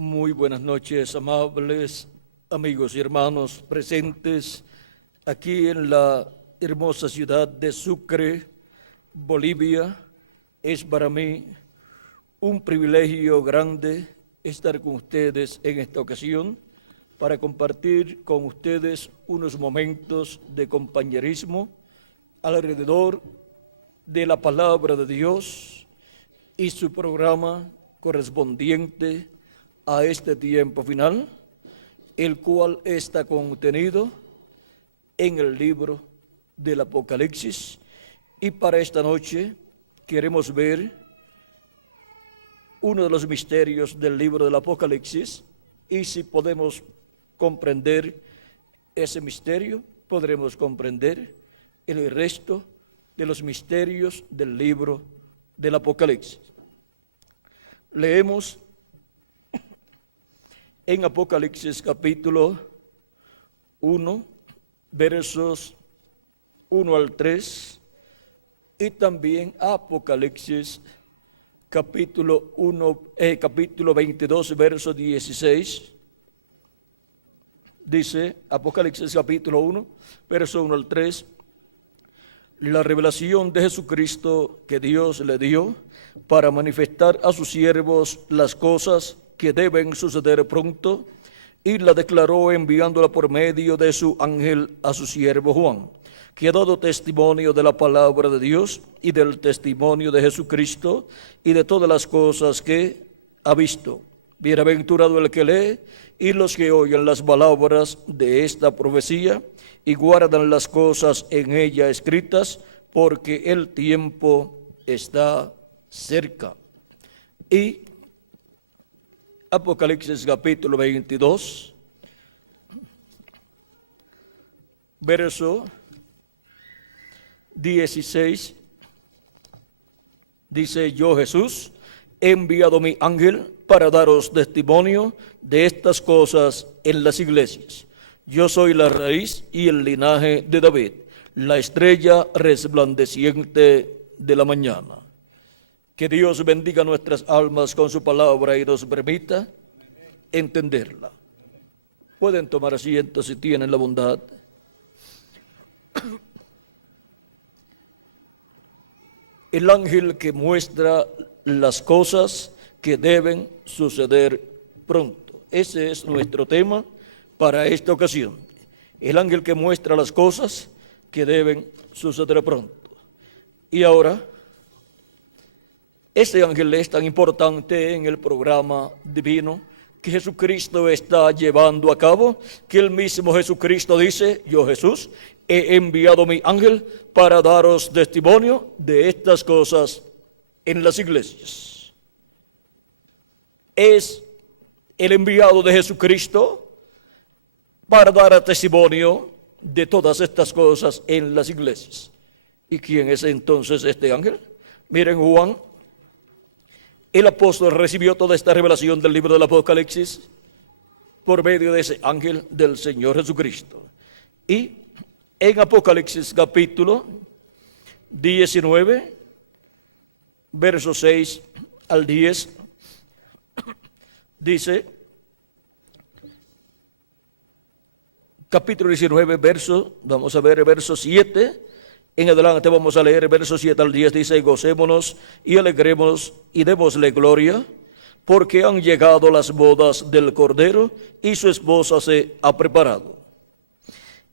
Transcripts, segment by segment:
Muy buenas noches, amables amigos y hermanos presentes aquí en la hermosa ciudad de Sucre, Bolivia. Es para mí un privilegio grande estar con ustedes en esta ocasión para compartir con ustedes unos momentos de compañerismo alrededor de la palabra de Dios y su programa correspondiente a este tiempo final, el cual está contenido en el libro del Apocalipsis. Y para esta noche queremos ver uno de los misterios del libro del Apocalipsis, y si podemos comprender ese misterio, podremos comprender el resto de los misterios del libro del Apocalipsis. Leemos en Apocalipsis capítulo 1, versos 1 al 3, y también Apocalipsis capítulo 22, verso 16. Dice Apocalipsis capítulo 1, verso 1 al 3, la revelación de Jesucristo que Dios le dio para manifestar a sus siervos las cosas que deben suceder pronto, y la declaró enviándola por medio de su ángel a su siervo Juan, que ha dado testimonio de la palabra de Dios y del testimonio de Jesucristo y de todas las cosas que ha visto. Bienaventurado el que lee y los que oyen las palabras de esta profecía y guardan las cosas en ella escritas, porque el tiempo está cerca. Y Apocalipsis capítulo 22, verso 16, dice: yo, Jesús, he enviado mi ángel para daros testimonio de estas cosas en las iglesias. Yo soy la raíz y el linaje de David, la estrella resplandeciente de la mañana. Que Dios bendiga nuestras almas con su palabra y nos permita entenderla. Pueden tomar asiento si tienen la bondad. El ángel que muestra las cosas que deben suceder pronto. Ese es nuestro tema para esta ocasión. El ángel que muestra las cosas que deben suceder pronto. Y ahora, este ángel es tan importante en el programa divino que Jesucristo está llevando a cabo, que el mismo Jesucristo dice: yo, Jesús, he enviado mi ángel para daros testimonio de estas cosas en las iglesias. Es el enviado de Jesucristo para dar testimonio de todas estas cosas en las iglesias. ¿Y quién es entonces este ángel? Miren, Juan, el apóstol, recibió toda esta revelación del libro del Apocalipsis por medio de ese ángel del Señor Jesucristo. Y en Apocalipsis capítulo 19, versos 6 al 10, dice, capítulo 19, vamos a ver el verso 7, en adelante vamos a leer el verso 7 al 10, dice: gocémonos y alegrémonos y démosle gloria, porque han llegado las bodas del Cordero y su esposa se ha preparado.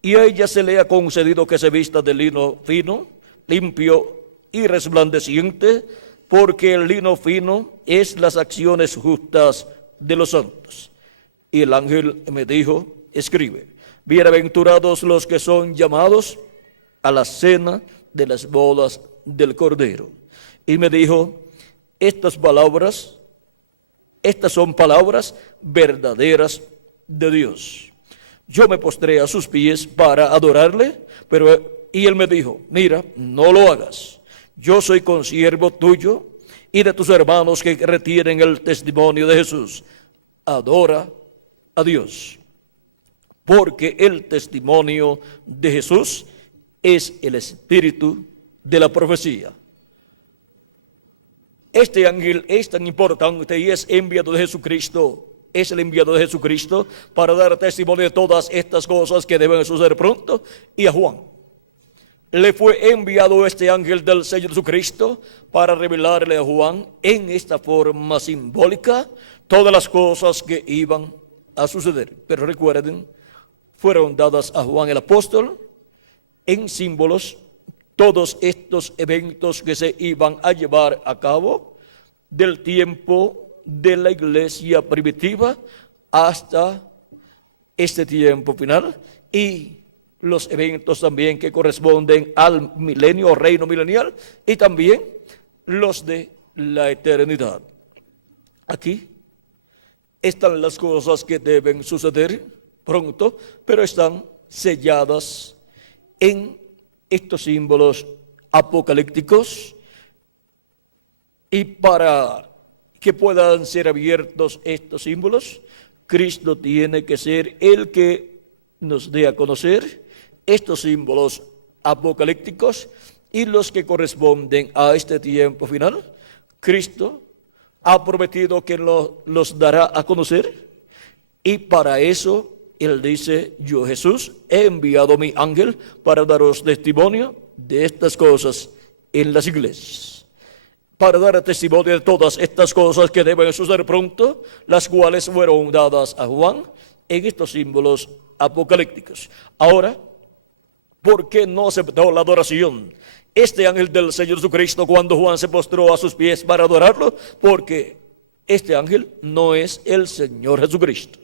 Y a ella se le ha concedido que se vista de lino fino, limpio y resplandeciente, porque el lino fino es las acciones justas de los santos. Y el ángel me dijo: escribe, bienaventurados los que son llamados a la cena de las bodas del Cordero. Y me dijo: estas son palabras verdaderas de Dios. Yo me postré a sus pies para adorarle, y él me dijo: mira, no lo hagas. Yo soy consiervo tuyo y de tus hermanos que retienen el testimonio de Jesús. Adora a Dios, porque el testimonio de Jesús es el espíritu de la profecía. Este ángel es tan importante y es enviado de Jesucristo es el enviado de Jesucristo para dar testimonio de todas estas cosas que deben suceder pronto. Y a Juan le fue enviado este ángel del Señor Jesucristo para revelarle a Juan en esta forma simbólica todas las cosas que iban a suceder. Pero recuerden, fueron dadas a Juan el apóstol en símbolos todos estos eventos que se iban a llevar a cabo del tiempo de la iglesia primitiva hasta este tiempo final, y los eventos también que corresponden al milenio o reino milenial, y también los de la eternidad. Aquí están las cosas que deben suceder pronto, pero están selladas en estos símbolos apocalípticos, y para que puedan ser abiertos estos símbolos, Cristo tiene que ser el que nos dé a conocer estos símbolos apocalípticos y los que corresponden a este tiempo final. Cristo ha prometido que los dará a conocer, y para eso Él dice: yo, Jesús, he enviado mi ángel para daros testimonio de estas cosas en las iglesias, para dar testimonio de todas estas cosas que deben suceder pronto, las cuales fueron dadas a Juan en estos símbolos apocalípticos. Ahora, ¿por qué no aceptó la adoración este ángel del Señor Jesucristo cuando Juan se postró a sus pies para adorarlo? Porque este ángel no es el Señor Jesucristo.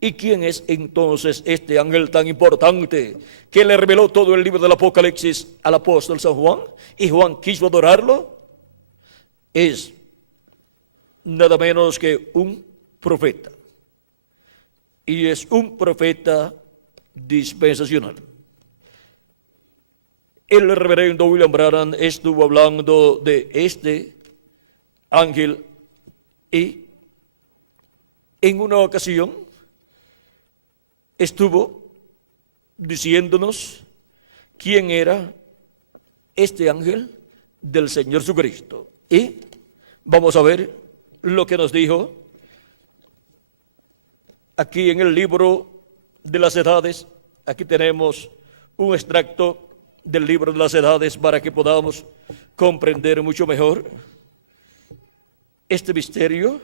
¿Y quién es entonces este ángel tan importante que le reveló todo el libro del Apocalipsis al apóstol San Juan, y Juan quiso adorarlo? Es nada menos que un profeta, y es un profeta dispensacional. El reverendo William Branham estuvo hablando de este ángel, y en una ocasión estuvo diciéndonos quién era este ángel del Señor Jesucristo. Y vamos a ver lo que nos dijo aquí en el libro de las edades. Aquí tenemos un extracto del libro de las edades para que podamos comprender mucho mejor este misterio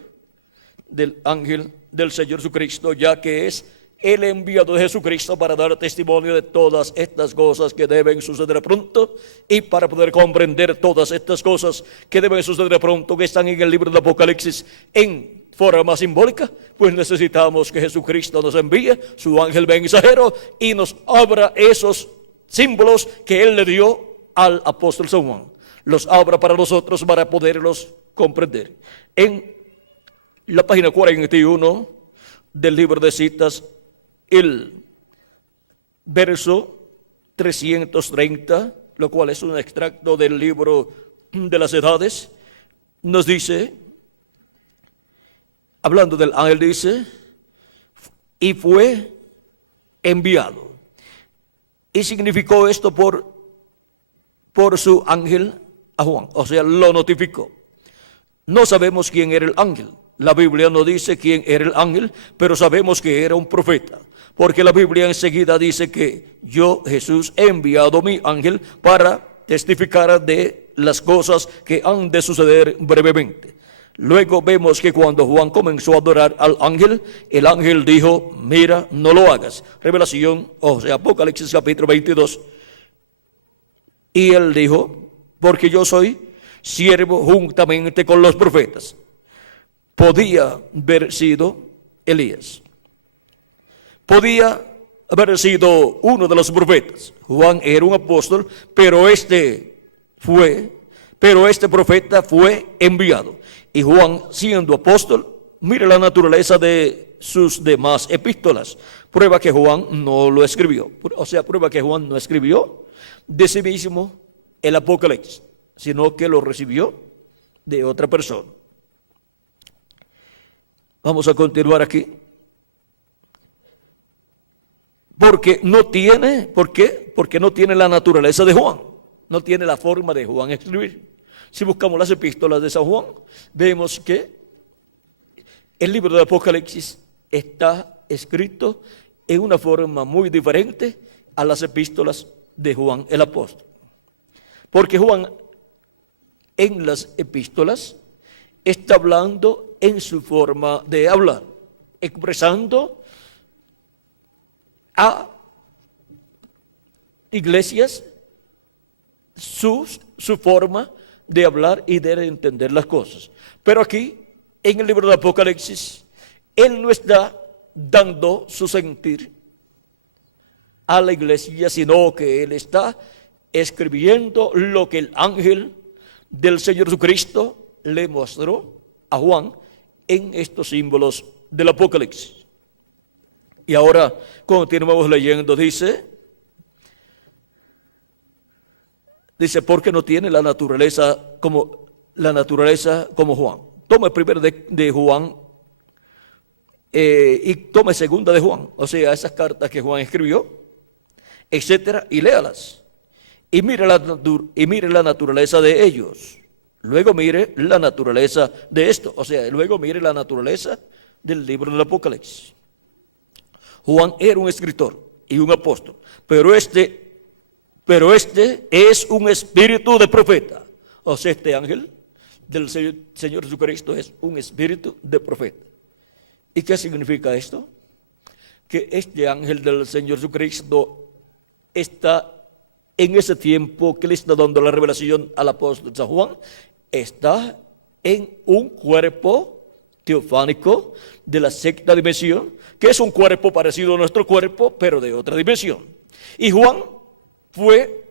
del ángel del Señor Jesucristo, ya que es el enviado de Jesucristo para dar testimonio de todas estas cosas que deben suceder pronto. Y para poder comprender todas estas cosas que deben suceder pronto, que están en el libro del Apocalipsis en forma simbólica, pues necesitamos que Jesucristo nos envíe su ángel mensajero y nos abra esos símbolos que Él le dio al apóstol San Juan. Los abra para nosotros para poderlos comprender. En la página 41 del libro de citas, el verso 330, lo cual es un extracto del libro de las edades, nos dice, hablando del ángel, dice: y fue enviado. Y significó esto por su ángel a Juan, o sea, lo notificó. No sabemos quién era el ángel. La Biblia no dice quién era el ángel, pero sabemos que era un profeta, porque la Biblia enseguida dice que yo, Jesús, he enviado mi ángel para testificar de las cosas que han de suceder brevemente. Luego vemos que cuando Juan comenzó a adorar al ángel, el ángel dijo: mira, no lo hagas. Revelación, o sea, Apocalipsis capítulo 22. Y él dijo: porque yo soy siervo juntamente con los profetas. Podía haber sido Elías, podía haber sido uno de los profetas. Juan era un apóstol, pero este profeta fue enviado. Y Juan, siendo apóstol, mire la naturaleza de sus demás epístolas. Prueba que Juan no lo escribió. O sea, prueba que Juan no escribió de sí mismo el Apocalipsis, sino que lo recibió de otra persona. Vamos a continuar aquí. Porque no tiene, ¿por qué? Porque no tiene la naturaleza de Juan, no tiene la forma de Juan escribir. Si buscamos las epístolas de San Juan, vemos que El libro del Apocalipsis está escrito en una forma muy diferente a las epístolas de Juan el apóstol. Porque Juan en las epístolas está hablando en su forma de hablar, expresando a iglesias su forma de hablar y de entender las cosas. Pero aquí, en el libro de Apocalipsis, él no está dando su sentir a la iglesia, sino que él está escribiendo lo que el ángel del Señor Jesucristo le mostró a Juan en estos símbolos del Apocalipsis. Y ahora continuamos leyendo, dice, porque no tiene la naturaleza como Juan. Tome primero de Juan y tome segunda de Juan, o sea, esas cartas que Juan escribió, etcétera, y léalas. Y mire la naturaleza de ellos. Luego mire la naturaleza de esto, o sea, luego mire la naturaleza del libro del Apocalipsis. Juan era un escritor y un apóstol, pero este es un espíritu de profeta. O sea, este ángel del Señor Jesucristo es un espíritu de profeta. ¿Y qué significa esto? Que este ángel del Señor Jesucristo está en ese tiempo que le está dando la revelación al apóstol San Juan, está en un cuerpo teofánico de la sexta dimensión, que es un cuerpo parecido a nuestro cuerpo, pero de otra dimensión. Y Juan fue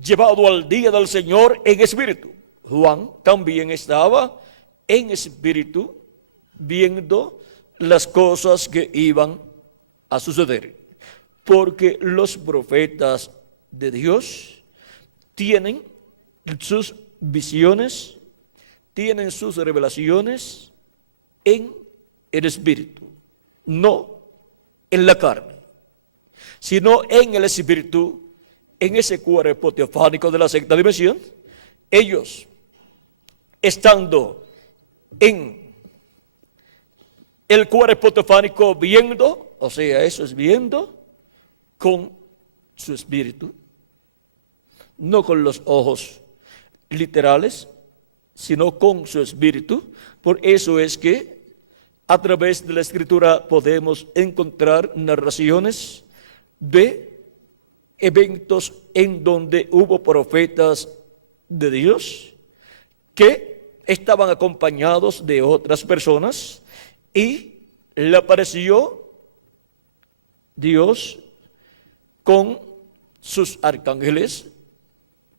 llevado al día del Señor en espíritu. Juan también estaba en espíritu viendo las cosas que iban a suceder. Porque los profetas de Dios tienen sus visiones, tienen sus revelaciones en el espíritu, no en la carne, sino en el espíritu. En ese cuerpo teofánico de la sexta dimensión, ellos, estando en el cuerpo teofánico viendo, o sea, eso es viendo con su espíritu, no con los ojos literales, sino con su espíritu. Por eso es que a través de la Escritura podemos encontrar narraciones de eventos en donde hubo profetas de Dios que estaban acompañados de otras personas y le apareció Dios con sus arcángeles.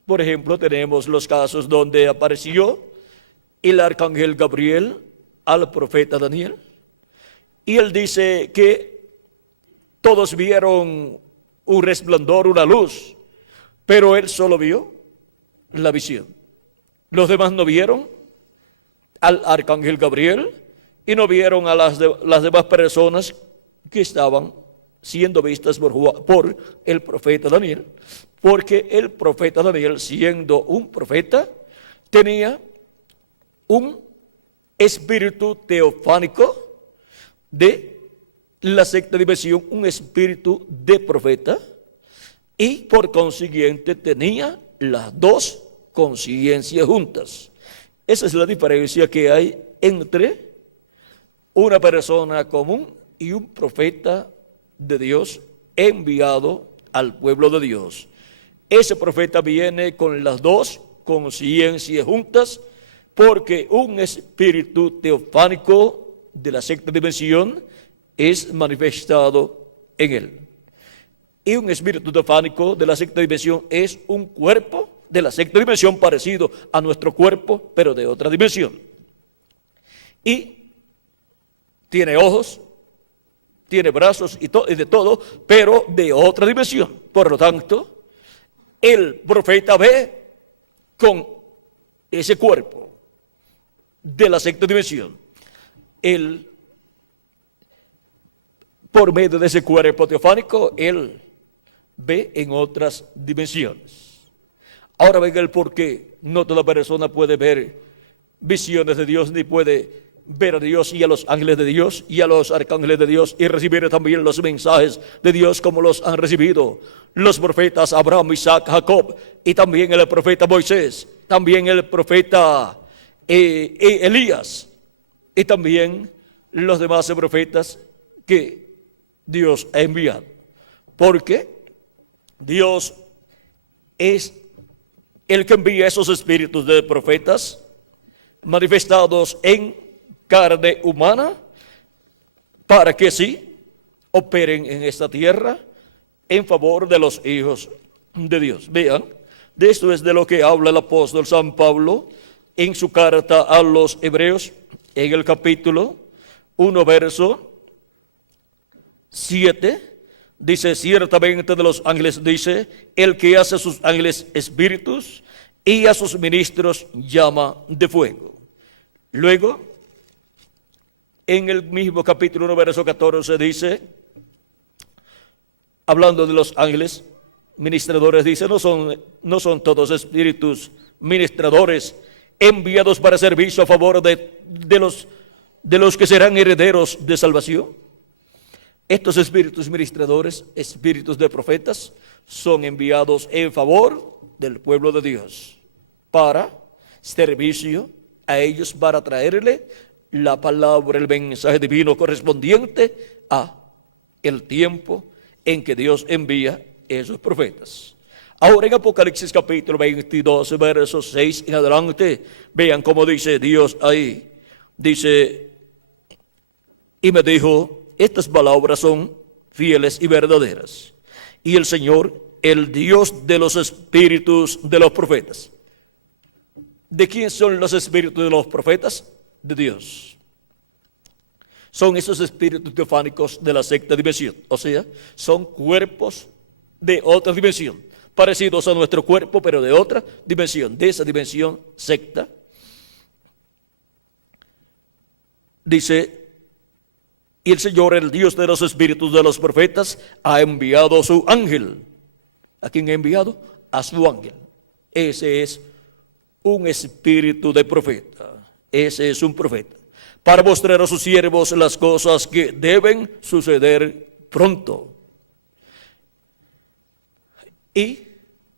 Por ejemplo, tenemos los casos donde apareció el arcángel Gabriel al profeta Daniel y él dice que todos vieron un resplandor, una luz, pero él solo vio la visión. Los demás no vieron al arcángel Gabriel y no vieron a las demás personas que estaban siendo vistas por el profeta Daniel, porque el profeta Daniel, siendo un profeta, tenía un espíritu teofánico de la sexta dimensión, un espíritu de profeta, y por consiguiente tenía las dos conciencias juntas. Esa es la diferencia que hay entre una persona común y un profeta de Dios enviado al pueblo de Dios. Ese profeta viene con las dos conciencias juntas, porque un espíritu teofánico de la sexta dimensión es manifestado en él. Y un espíritu teofánico de la sexta dimensión es un cuerpo de la sexta dimensión parecido a nuestro cuerpo, pero de otra dimensión. Y tiene ojos, tiene brazos y de todo, pero de otra dimensión. Por lo tanto, el profeta ve con ese cuerpo de la sexta dimensión. Él, por medio de ese cuerpo teofánico, él ve en otras dimensiones. Ahora ven el por qué no toda persona puede ver visiones de Dios, ni puede ver a Dios y a los ángeles de Dios y a los arcángeles de Dios y recibir también los mensajes de Dios como los han recibido los profetas Abraham, Isaac, Jacob y también el profeta Moisés, también el profeta Elías y también los demás profetas que Dios ha enviado. Porque Dios es el que envía esos espíritus de profetas manifestados en carne humana para que sí operen en esta tierra en favor de los hijos de Dios. Vean, de esto es de lo que habla el apóstol San Pablo en su carta a los Hebreos, en el capítulo 1, verso 7. Dice, ciertamente de los ángeles, dice, el que hace a sus ángeles espíritus y a sus ministros llama de fuego. Luego, en el mismo capítulo 1, verso 14, dice, hablando de los ángeles ministradores, dice, no son todos espíritus ministradores enviados para servicio a favor de los que serán herederos de salvación. Estos espíritus ministradores, espíritus de profetas, son enviados en favor del pueblo de Dios para servicio a ellos, para traerle la palabra, el mensaje divino correspondiente a el tiempo en que Dios envía esos profetas. Ahora en Apocalipsis capítulo 22, versos 6 en adelante, vean cómo dice Dios ahí. Dice, y me dijo, estas palabras son fieles y verdaderas. Y el Señor, el Dios de los espíritus de los profetas. ¿De quién son los espíritus de los profetas? De Dios. Son esos espíritus teofánicos de la sexta dimensión. O sea, son cuerpos de otra dimensión, parecidos a nuestro cuerpo, pero de otra dimensión, de esa dimensión secta. Dice, y el Señor, el Dios de los espíritus de los profetas, ha enviado a su ángel. ¿A quién ha enviado? A su ángel. Ese es un espíritu de profeta. Ese es un profeta. Para mostrar a sus siervos las cosas que deben suceder pronto. Y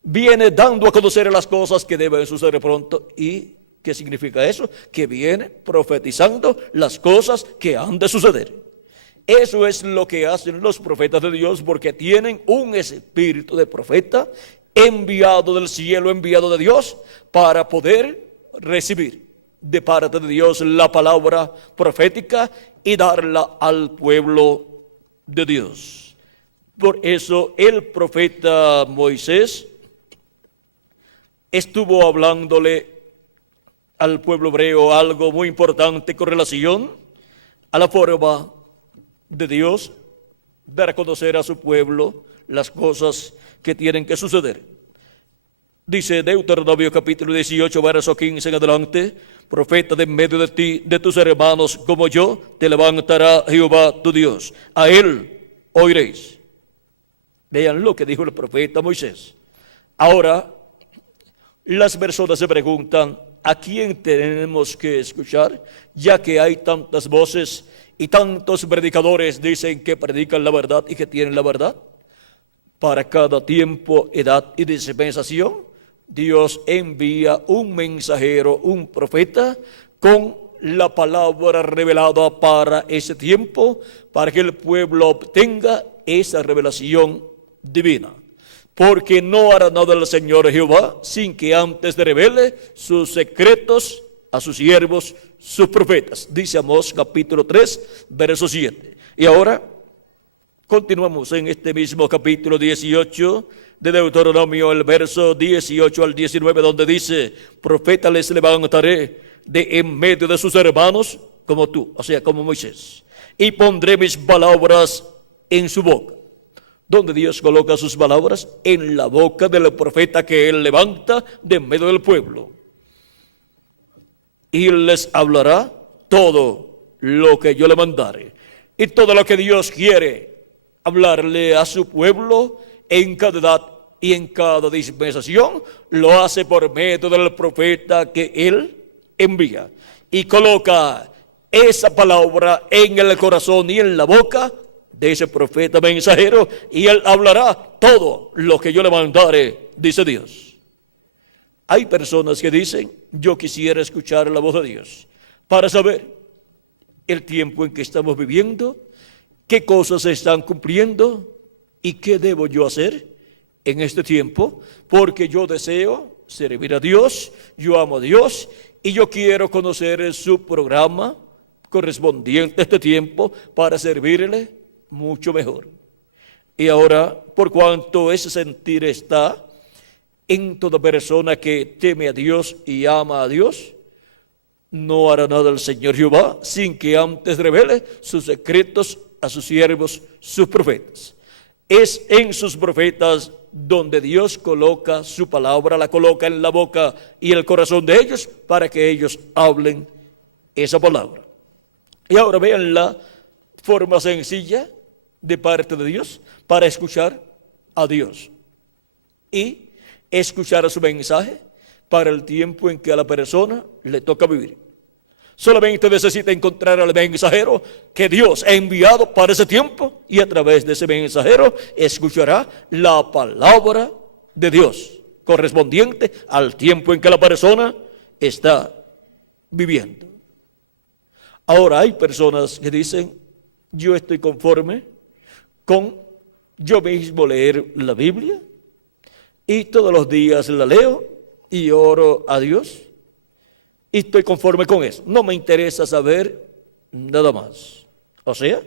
viene dando a conocer las cosas que deben suceder pronto. ¿Y qué significa eso? Que viene profetizando las cosas que han de suceder. Eso es lo que hacen los profetas de Dios, porque tienen un espíritu de profeta enviado del cielo, enviado de Dios, para poder recibir de parte de Dios la palabra profética y darla al pueblo de Dios. Por eso el profeta Moisés estuvo hablándole al pueblo hebreo algo muy importante con relación a la forma de Dios dar a conocer a su pueblo las cosas que tienen que suceder. Dice Deuteronomio capítulo 18, verso 15 en adelante, profeta de en medio de ti, de tus hermanos como yo, te levantará Jehová tu Dios. A él oiréis. Vean lo que dijo el profeta Moisés. Ahora, las personas se preguntan, ¿a quién tenemos que escuchar? Ya que hay tantas voces y tantos predicadores dicen que predican la verdad y que tienen la verdad. Para cada tiempo, edad y dispensación, Dios envía un mensajero, un profeta, con la palabra revelada para ese tiempo, para que el pueblo obtenga esa revelación divina. Porque no hará nada el Señor Jehová sin que antes de revele sus secretos a sus siervos, sus profetas. Dice Amós capítulo 3, verso 7. Y ahora continuamos en este mismo capítulo 18 de Deuteronomio, el verso 18 al 19, donde dice, profeta les levantaré de en medio de sus hermanos, como tú, o sea, como Moisés, y pondré mis palabras en su boca. ¿Dónde Dios coloca sus palabras? En la boca del profeta que él levanta de en medio del pueblo. Y les hablará todo lo que yo le mandare. Y todo lo que Dios quiere hablarle a su pueblo en cada edad y en cada dispensación, lo hace por medio del profeta que él envía. Y coloca esa palabra en el corazón y en la boca de ese profeta mensajero, y él hablará todo lo que yo le mandare, dice Dios. Hay personas que dicen: yo quisiera escuchar la voz de Dios para saber el tiempo en que estamos viviendo, qué cosas se están cumpliendo y qué debo yo hacer en este tiempo, porque yo deseo servir a Dios, yo amo a Dios y yo quiero conocer su programa correspondiente a este tiempo para servirle mucho mejor. Y ahora, por cuanto ese sentir está en toda persona que teme a Dios y ama a Dios, no hará nada el Señor Jehová sin que antes revele sus secretos a sus siervos, sus profetas. Es en sus profetas donde Dios coloca su palabra, la coloca en la boca y el corazón de ellos para que ellos hablen esa palabra. Y ahora vean la forma sencilla de parte de Dios para escuchar a Dios y escuchar su mensaje para el tiempo en que a la persona le toca vivir. Solamente necesita encontrar al mensajero que Dios ha enviado para ese tiempo, y a través de ese mensajero escuchará la palabra de Dios correspondiente al tiempo en que la persona está viviendo. Ahora, hay personas que dicen: yo estoy conforme con yo mismo leer la Biblia y todos los días la leo y oro a Dios y estoy conforme con eso, no me interesa saber nada más. O sea,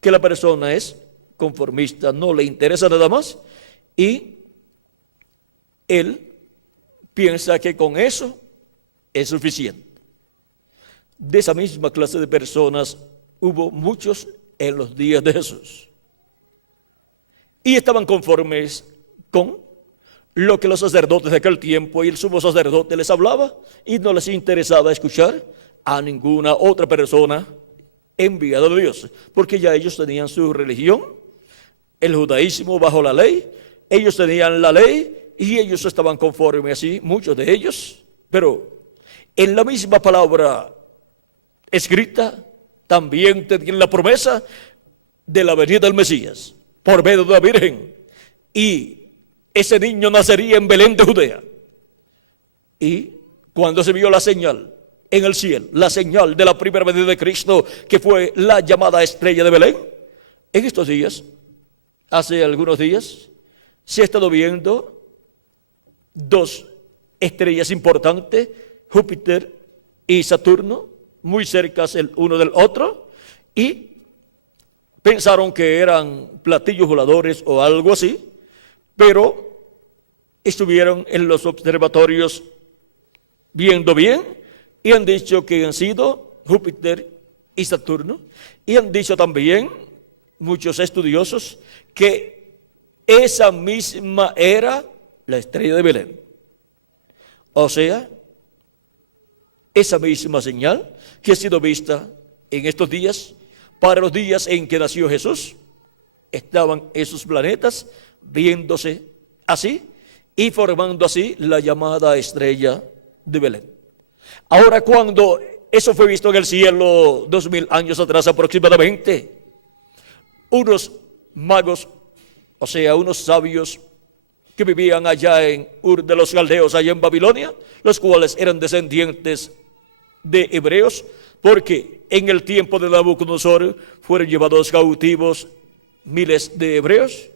que la persona es conformista, no le interesa nada más, y él piensa que con eso es suficiente. De esa misma clase de personas hubo muchos en los días de Jesús, y estaban conformes con lo que los sacerdotes de aquel tiempo y el sumo sacerdote les hablaba, y no les interesaba escuchar a ninguna otra persona enviada de Dios, porque ya ellos tenían su religión, el judaísmo bajo la ley, ellos tenían la ley y ellos estaban conformes así, muchos de ellos. Pero en la misma palabra escrita también tenían la promesa de la venida del Mesías por medio de la Virgen, y ese niño nacería en Belén de Judea. Y cuando se vio la señal en el cielo, la señal de la primera venida de Cristo, que fue la llamada estrella de Belén, en estos días, hace algunos días, se ha estado viendo dos estrellas importantes, Júpiter y Saturno, muy cercas el uno del otro, y pensaron que eran platillos voladores o algo así, pero estuvieron en los observatorios viendo bien y han dicho que han sido Júpiter y Saturno, y han dicho también muchos estudiosos que esa misma era la estrella de Belén. O sea, esa misma señal que ha sido vista en estos días, para los días en que nació Jesús, estaban esos planetas viéndose así y formando así la llamada estrella de Belén. Ahora, cuando eso fue visto en el cielo 2000 años atrás aproximadamente, unos magos, o sea, unos sabios que vivían allá en Ur de los Caldeos, allá en Babilonia, los cuales eran descendientes de hebreos, porque en el tiempo de Nabucodonosor fueron llevados cautivos miles de hebreos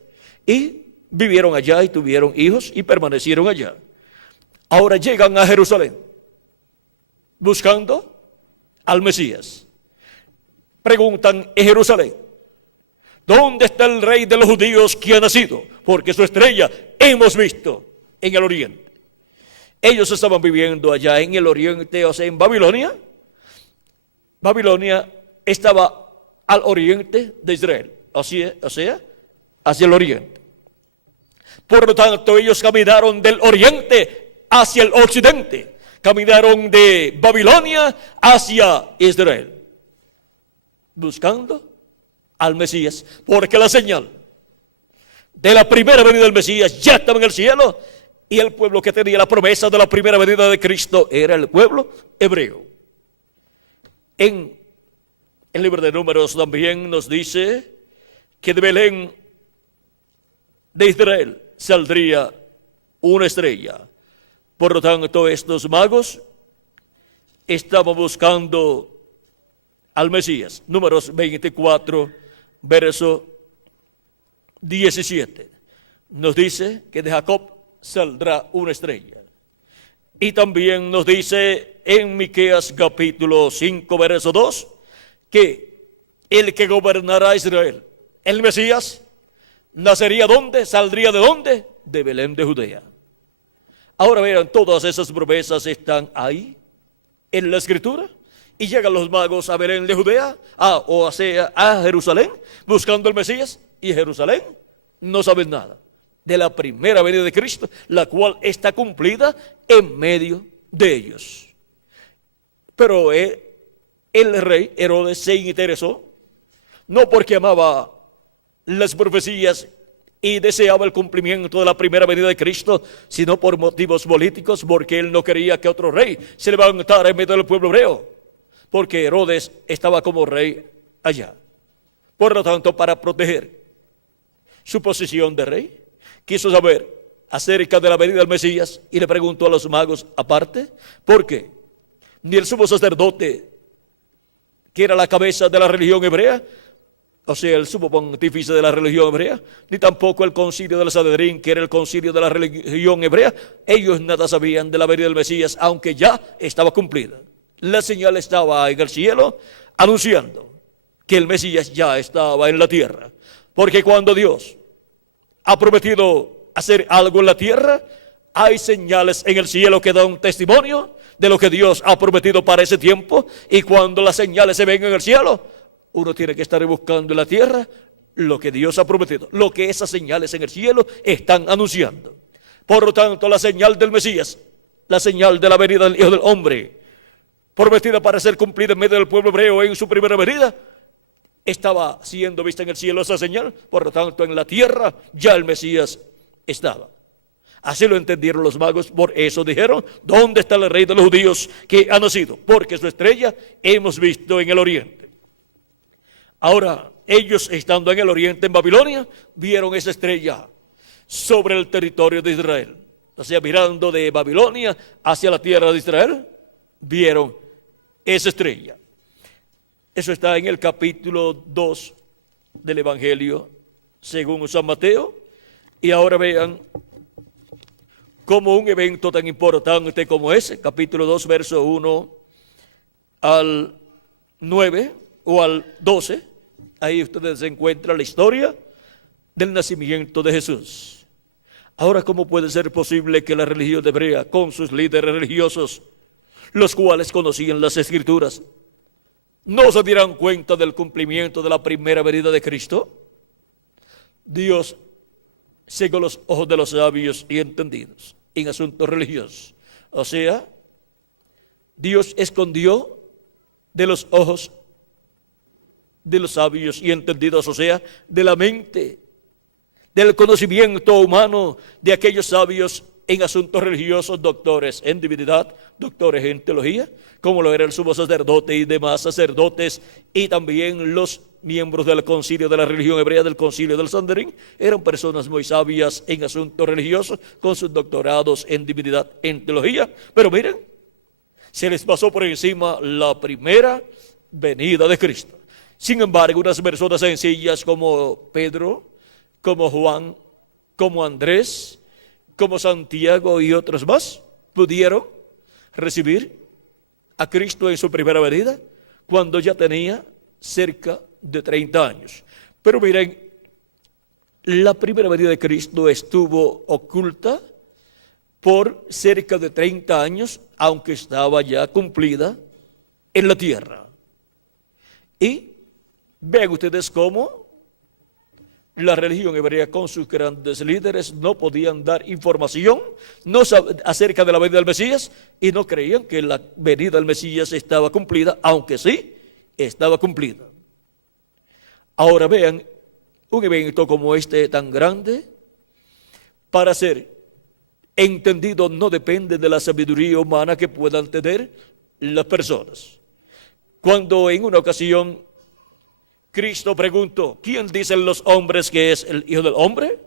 y vivieron allá y tuvieron hijos y permanecieron allá. Ahora llegan a Jerusalén buscando al Mesías. Preguntan en Jerusalén: ¿dónde está el rey de los judíos que ha nacido? Porque su estrella hemos visto en el oriente. Ellos estaban viviendo allá en el oriente, o sea, en Babilonia. Babilonia estaba al oriente de Israel, o sea, hacia el oriente. Por lo tanto, ellos caminaron del oriente hacia el occidente. Caminaron de Babilonia hacia Israel, buscando al Mesías, porque la señal de la primera venida del Mesías ya estaba en el cielo, y el pueblo que tenía la promesa de la primera venida de Cristo era el pueblo hebreo. En El libro de Números también nos dice que de Belén de Israel saldría una estrella. Por lo tanto, estos magos estaban buscando al Mesías. Números 24, verso 17. Nos dice que de Jacob saldrá una estrella. Y también nos dice en Miqueas capítulo 5, verso 2, que el que gobernará a Israel, el Mesías, nacería ¿dónde? ¿Saldría de dónde? De Belén de Judea. Ahora verán, todas esas promesas están ahí en la Escritura. Y llegan los magos a Belén de Judea, o sea, a Jerusalén, buscando el Mesías. Y Jerusalén no saben nada de la primera venida de Cristo, la cual está cumplida en medio de ellos. Pero el rey Herodes se interesó, no porque amaba las profecías y deseaba el cumplimiento de la primera venida de Cristo, sino por motivos políticos, porque él no quería que otro rey se levantara en medio del pueblo hebreo, porque Herodes estaba como rey allá. Por lo tanto, para proteger su posición de rey, quiso saber acerca de la venida del Mesías y le preguntó a los magos aparte, ¿por qué? Ni el sumo sacerdote, que era la cabeza de la religión hebrea, o sea, el sumo pontífice de la religión hebrea, ni tampoco el concilio del Sanedrín, que era el concilio de la religión hebrea, ellos nada sabían de la venida del Mesías, aunque ya estaba cumplida. La señal estaba en el cielo, anunciando que el Mesías ya estaba en la tierra. Porque cuando Dios ha prometido hacer algo en la tierra, hay señales en el cielo que dan testimonio de lo que Dios ha prometido para ese tiempo. Y cuando las señales se ven en el cielo, uno tiene que estar buscando en la tierra lo que Dios ha prometido, lo que esas señales en el cielo están anunciando. Por lo tanto, la señal del Mesías, la señal de la venida del Hijo del Hombre, prometida para ser cumplida en medio del pueblo hebreo en su primera venida, estaba siendo vista en el cielo esa señal. Por lo tanto, en la tierra ya el Mesías estaba. Así lo entendieron los magos. Por eso dijeron, ¿dónde está el rey de los judíos que ha nacido? Porque su estrella hemos visto en el oriente. Ahora, ellos estando en el oriente, en Babilonia, vieron esa estrella sobre el territorio de Israel. O sea, mirando de Babilonia hacia la tierra de Israel, vieron esa estrella. Eso está en el capítulo 2 del Evangelio según San Mateo. Y ahora vean cómo un evento tan importante como ese, capítulo 2, verso 1 al 9 o al 12, ahí ustedes encuentran la historia del nacimiento de Jesús. Ahora, ¿cómo puede ser posible que la religión hebrea, con sus líderes religiosos, los cuales conocían las Escrituras, no se dieran cuenta del cumplimiento de la primera venida de Cristo? Dios cegó los ojos de los sabios y entendidos en asuntos religiosos. O sea, Dios escondió de los ojos de los sabios y entendidos, o sea, de la mente, del conocimiento humano de aquellos sabios en asuntos religiosos, doctores en divinidad, doctores en teología, como lo era el sumo sacerdote y demás sacerdotes, y también los miembros del concilio de la religión hebrea, del concilio del Sanedrín, eran personas muy sabias en asuntos religiosos, con sus doctorados en divinidad, en teología. Pero miren, se les pasó por encima la primera venida de Cristo. Sin embargo, unas personas sencillas como Pedro, como Juan, como Andrés, como Santiago y otros más, pudieron recibir a Cristo en su primera venida cuando ya tenía cerca de 30 años. Pero miren, la primera venida de Cristo estuvo oculta por cerca de 30 años, aunque estaba ya cumplida en la tierra. Y vean ustedes cómo la religión hebrea con sus grandes líderes no podían dar información acerca de la venida del Mesías, y no creían que la venida del Mesías estaba cumplida, aunque sí estaba cumplida. Ahora vean, un evento como este tan grande, para ser entendido, no depende de la sabiduría humana que puedan tener las personas. Cuando en una ocasión Cristo preguntó, ¿quién dicen los hombres que es el Hijo del Hombre?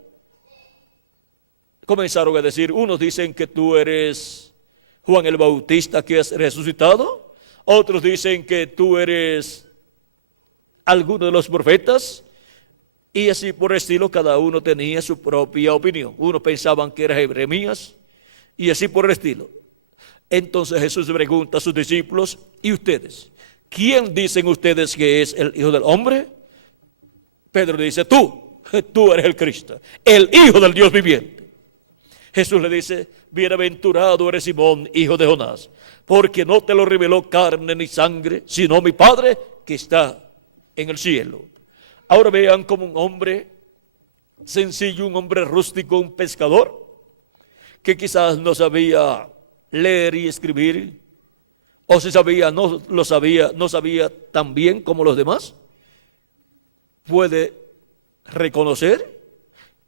Comenzaron a decir, unos dicen que tú eres Juan el Bautista que has resucitado, otros dicen que tú eres alguno de los profetas, y así por estilo cada uno tenía su propia opinión. Unos pensaban que era Jeremías, y así por el estilo. Entonces Jesús pregunta a sus discípulos, ¿y ustedes? ¿Quién dicen ustedes que es el Hijo del Hombre? Pedro le dice, tú eres el Cristo, el Hijo del Dios viviente. Jesús le dice, bienaventurado eres Simón, hijo de Jonás, porque no te lo reveló carne ni sangre, sino mi Padre que está en el cielo. Ahora vean como un hombre sencillo, un hombre rústico, un pescador, que quizás no sabía leer y escribir, o si sabía, no sabía tan bien como los demás, puede reconocer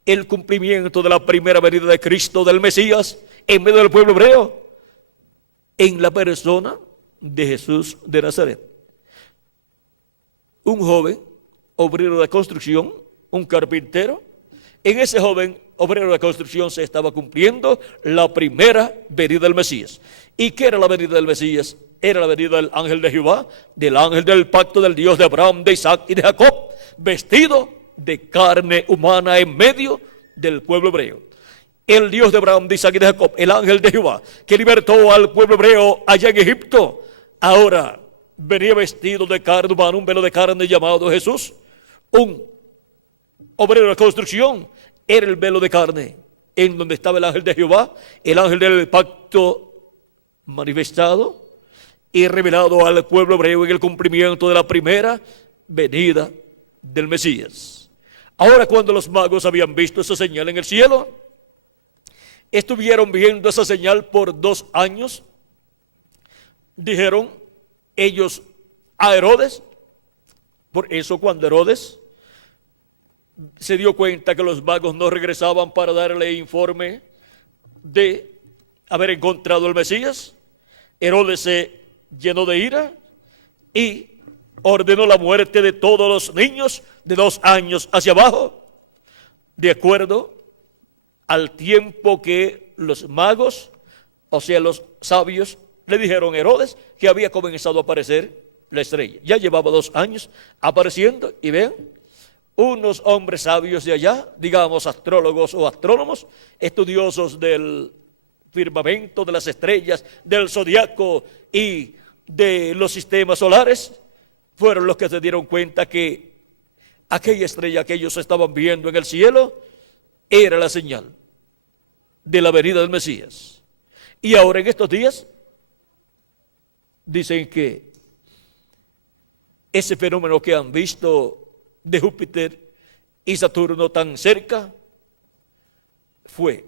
el cumplimiento de la primera venida de Cristo, del Mesías, en medio del pueblo hebreo, en la persona de Jesús de Nazaret. Un joven obrero de construcción, un carpintero, en ese joven obrero de construcción se estaba cumpliendo la primera venida del Mesías. ¿Y qué era la venida del Mesías? Era la venida del ángel de Jehová, del ángel del pacto del Dios de Abraham, de Isaac y de Jacob, vestido de carne humana en medio del pueblo hebreo. El Dios de Abraham, de Isaac y de Jacob, el ángel de Jehová, que libertó al pueblo hebreo allá en Egipto, ahora venía vestido de carne humana, un velo de carne llamado Jesús. Un obrero de construcción era el velo de carne en donde estaba el ángel de Jehová, el ángel del pacto manifestado y revelado al pueblo hebreo en el cumplimiento de la primera venida del Mesías. Ahora, cuando los magos habían visto esa señal en el cielo, estuvieron viendo esa señal por 2 años. Dijeron ellos a Herodes. Por eso, cuando Herodes se dio cuenta que los magos no regresaban para darle informe de haber encontrado al Mesías, Herodes se llenó de ira y ordenó la muerte de todos los niños de 2 años hacia abajo, de acuerdo al tiempo que los magos, o sea, los sabios, le dijeron a Herodes que había comenzado a aparecer la estrella. Ya llevaba 2 años apareciendo, y vean, unos hombres sabios de allá, digamos astrólogos o astrónomos, estudiosos del firmamento, de las estrellas, del zodiaco y de los sistemas solares, fueron los que se dieron cuenta que aquella estrella que ellos estaban viendo en el cielo era la señal de la venida del Mesías. Y ahora en estos días dicen que ese fenómeno que han visto de Júpiter y Saturno tan cerca fue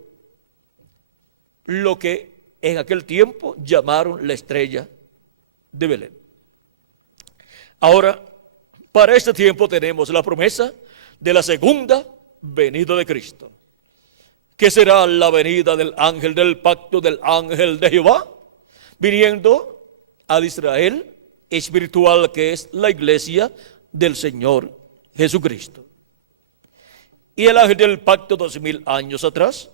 lo que en aquel tiempo llamaron la estrella de Belén. Ahora, para este tiempo tenemos la promesa de la segunda venida de Cristo, que será la venida del ángel del pacto, del ángel de Jehová, viniendo al Israel espiritual, que es la iglesia del Señor Jesucristo. Y el ángel del pacto 2000 años atrás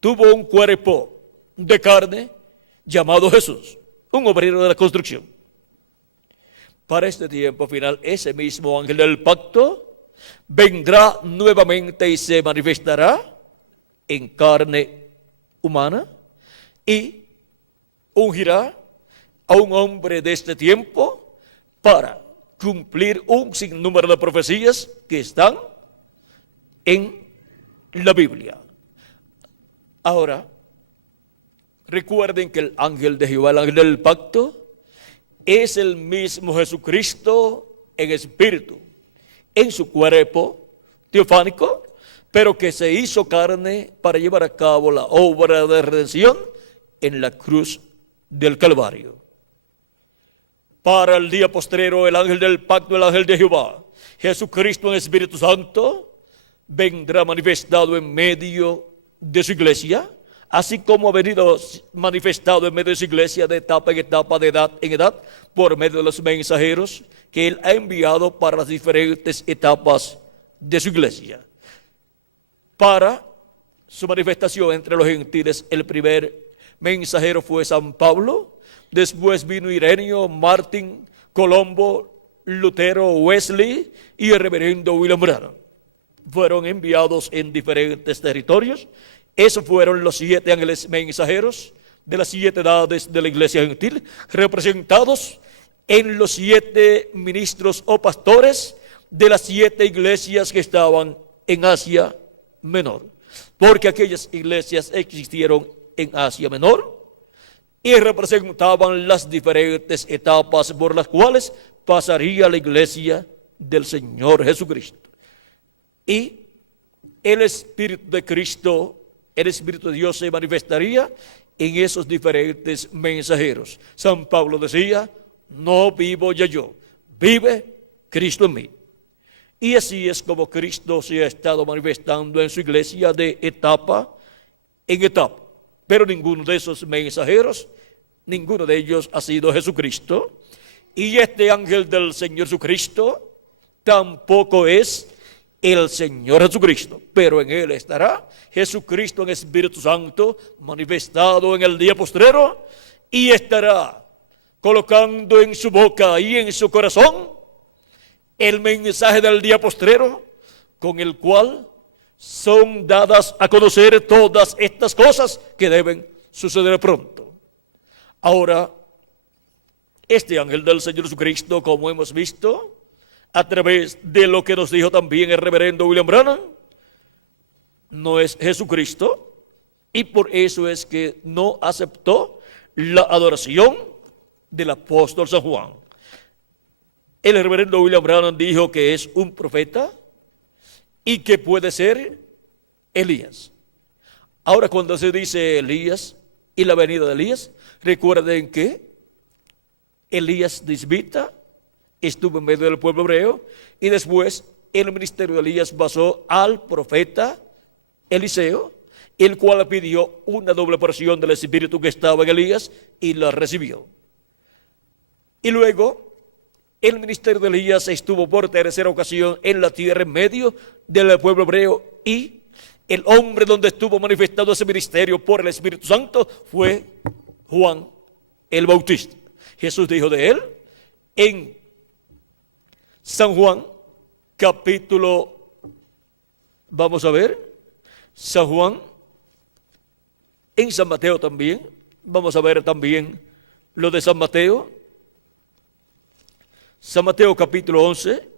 tuvo un cuerpo de carne llamado Jesús, un obrero de la construcción. Para este tiempo final, ese mismo ángel del pacto vendrá nuevamente y se manifestará en carne humana y ungirá a un hombre de este tiempo para cumplir un sinnúmero de profecías que están en la Biblia. Ahora, recuerden que el ángel de Jehová, el ángel del pacto, es el mismo Jesucristo en espíritu, en su cuerpo teofánico, pero que se hizo carne para llevar a cabo la obra de redención en la cruz del Calvario. Para el día postrero, el ángel del pacto, el ángel de Jehová, Jesucristo en Espíritu Santo, vendrá manifestado en medio de su iglesia, así como ha venido manifestado en medio de su iglesia de etapa en etapa, de edad en edad, por medio de los mensajeros que Él ha enviado para las diferentes etapas de su iglesia. Para su manifestación entre los gentiles, el primer mensajero fue San Pablo, después vino Ireneo, Martín, Colombo, Lutero, Wesley y el reverendo William Branham. Fueron enviados en diferentes territorios. Esos fueron los 7 ángeles mensajeros de las 7 edades de la iglesia gentil, representados en los 7 ministros o pastores de las 7 iglesias que estaban en Asia Menor, porque aquellas iglesias existieron en Asia Menor y representaban las diferentes etapas por las cuales pasaría la iglesia del Señor Jesucristo. Y el Espíritu de Cristo, el Espíritu de Dios se manifestaría en esos diferentes mensajeros. San Pablo decía: no vivo ya yo, vive Cristo en mí. Y así es como Cristo se ha estado manifestando en su iglesia de etapa en etapa. Pero ninguno de esos mensajeros, ninguno de ellos ha sido Jesucristo. Y este ángel del Señor Jesucristo tampoco es el Señor Jesucristo, pero en Él estará Jesucristo en Espíritu Santo manifestado en el día postrero, y estará colocando en su boca y en su corazón el mensaje del día postrero, con el cual son dadas a conocer todas estas cosas que deben suceder pronto. Ahora, este ángel del Señor Jesucristo, como hemos visto, a través de lo que nos dijo también el reverendo William Branham, no es Jesucristo, y por eso es que no aceptó la adoración del apóstol San Juan. El reverendo William Branham dijo que es un profeta y que puede ser Elías. Ahora, cuando se dice Elías y la venida de Elías, recuerden que Elías Tisbita estuvo en medio del pueblo hebreo, y después el ministerio de Elías pasó al profeta Eliseo, el cual pidió una doble porción del espíritu que estaba en Elías y la recibió. Y luego el ministerio de Elías estuvo por tercera ocasión en la tierra en medio del pueblo hebreo, y el hombre donde estuvo manifestado ese ministerio por el Espíritu Santo fue Juan el Bautista. Jesús dijo de él en San Juan, capítulo, vamos a ver, San Juan, en San Mateo también, vamos a ver también lo de San Mateo. San Mateo capítulo 11,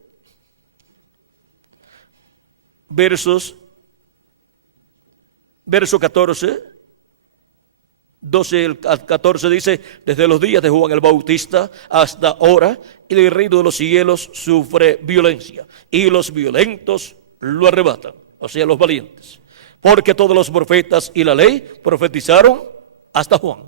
verso 14, 12 al 14 dice: desde los días de Juan el Bautista hasta ahora, el reino de los cielos sufre violencia, y los violentos lo arrebatan, o sea, los valientes. Porque todos los profetas y la ley profetizaron hasta Juan.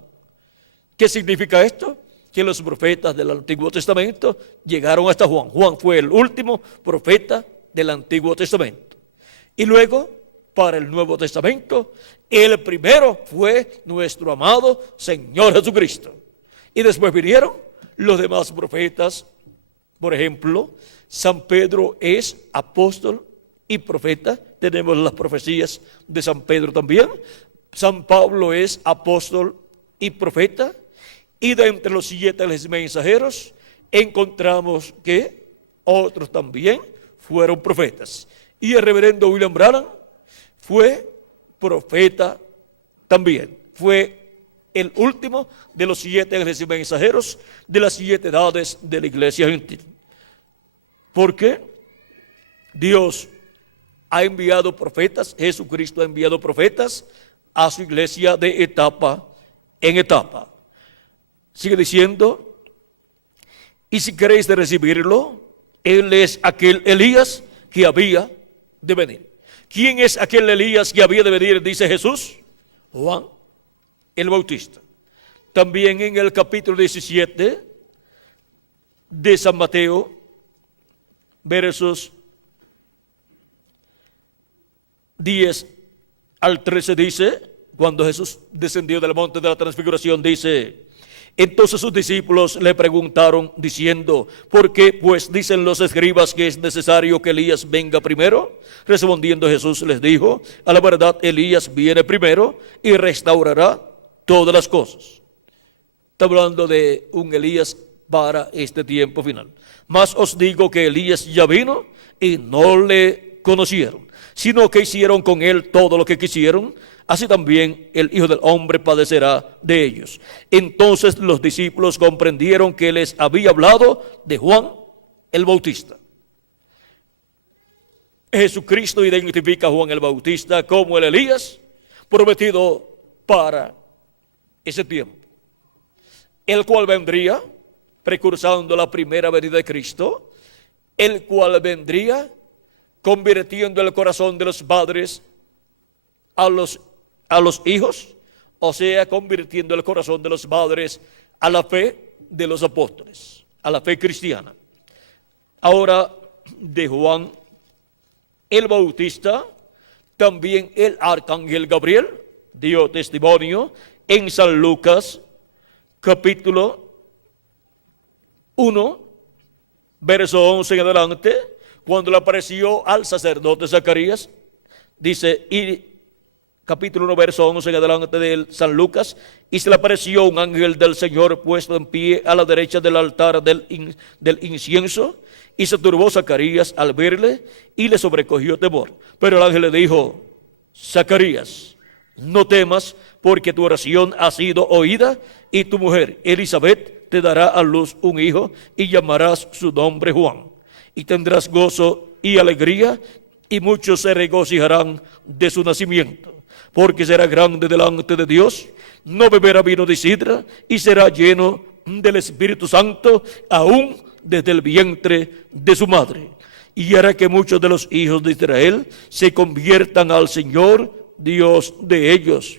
¿Qué significa esto? Que los profetas del Antiguo Testamento llegaron hasta Juan. Juan fue el último profeta del Antiguo Testamento. Y luego, para el Nuevo Testamento, el primero fue nuestro amado Señor Jesucristo. Y después vinieron los demás profetas. Por ejemplo, San Pedro es apóstol y profeta. Tenemos las profecías de San Pedro también. San Pablo es apóstol y profeta. Y de entre los 7 mensajeros encontramos que otros también fueron profetas. Y el reverendo William Branham fue profeta también. Fue el último de los 7 mensajeros de las 7 edades de la iglesia gentil. Porque Dios ha enviado profetas, Jesucristo ha enviado profetas a su iglesia de etapa en etapa. Sigue diciendo: y si queréis de recibirlo, Él es aquel Elías que había de venir. ¿Quién es aquel Elías que había de venir? Dice Jesús: Juan el Bautista. También en el capítulo 17 de San Mateo, versos 10 al 13 dice: cuando Jesús descendió del monte de la transfiguración, dice: entonces sus discípulos le preguntaron diciendo: ¿por qué pues dicen los escribas que es necesario que Elías venga primero? Respondiendo Jesús les dijo: a la verdad Elías viene primero y restaurará todas las cosas. Está hablando de un Elías para este tiempo final. Mas os digo que Elías ya vino y no le conocieron, sino que hicieron con él todo lo que quisieron. Así también el Hijo del Hombre padecerá de ellos. Entonces los discípulos comprendieron que les había hablado de Juan el Bautista. Jesucristo identifica a Juan el Bautista como el Elías prometido para ese tiempo, el cual vendría precursando la primera venida de Cristo, el cual vendría convirtiendo el corazón de los padres a los hijos, o sea, convirtiendo el corazón de los padres a la fe de los apóstoles, a la fe cristiana. Ahora, de Juan el Bautista, también el arcángel Gabriel dio testimonio en San Lucas, capítulo 1, verso 11 en adelante, cuando le apareció al sacerdote Zacarías, dice, y capítulo 1, verso 11 en adelante de San Lucas: y se le apareció un ángel del Señor puesto en pie a la derecha del altar del incienso, y se turbó Zacarías al verle, y le sobrecogió temor. Pero el ángel le dijo: Zacarías, no temas, porque tu oración ha sido oída, y tu mujer Elizabeth te dará a luz un hijo, y llamarás su nombre Juan. Y tendrás gozo y alegría, y muchos se regocijarán de su nacimiento, porque será grande delante de Dios. No beberá vino de sidra, y será lleno del Espíritu Santo, aún desde el vientre de su madre. Y hará que muchos de los hijos de Israel se conviertan al Señor, Dios de ellos.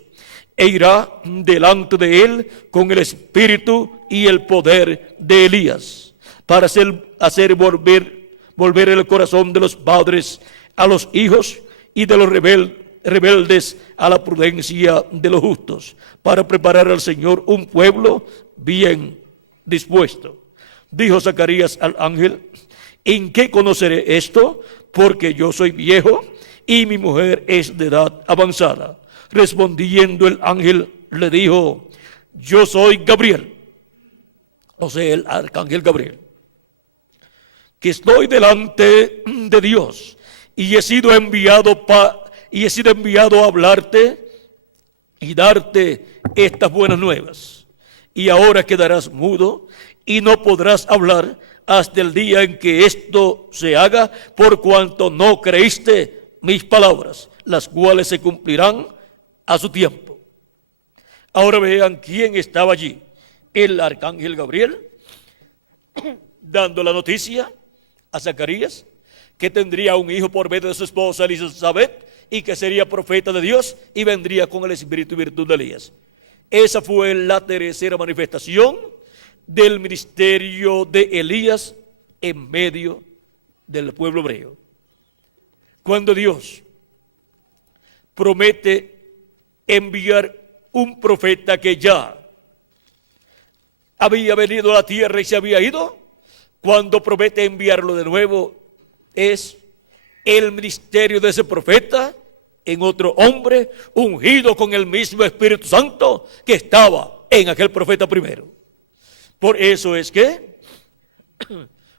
E irá delante de él con el espíritu y el poder de Elías, para hacer volver el corazón de los padres a los hijos, y de los rebeldes a la prudencia de los justos, para preparar al Señor un pueblo bien dispuesto. Dijo Zacarías al ángel: ¿en qué conoceré esto? Porque yo soy viejo y mi mujer es de edad avanzada. Respondiendo el ángel le dijo: yo soy Gabriel, o sea, el arcángel Gabriel, que estoy delante de Dios, y he sido enviado a hablarte y darte estas buenas nuevas. Y ahora quedarás mudo y no podrás hablar hasta el día en que esto se haga, por cuanto no creíste mis palabras, las cuales se cumplirán a su tiempo. Ahora vean quién estaba allí: el arcángel Gabriel, dando la noticia a Zacarías que tendría un hijo por medio de su esposa Elizabeth, y que sería profeta de Dios y vendría con el espíritu y virtud de Elías. Esa fue la tercera manifestación del ministerio de Elías en medio del pueblo hebreo. Cuando Dios promete enviar un profeta que ya había venido a la tierra y se había ido, cuando promete enviarlo de nuevo, es el ministerio de ese profeta en otro hombre ungido con el mismo Espíritu Santo que estaba en aquel profeta primero. Por eso es que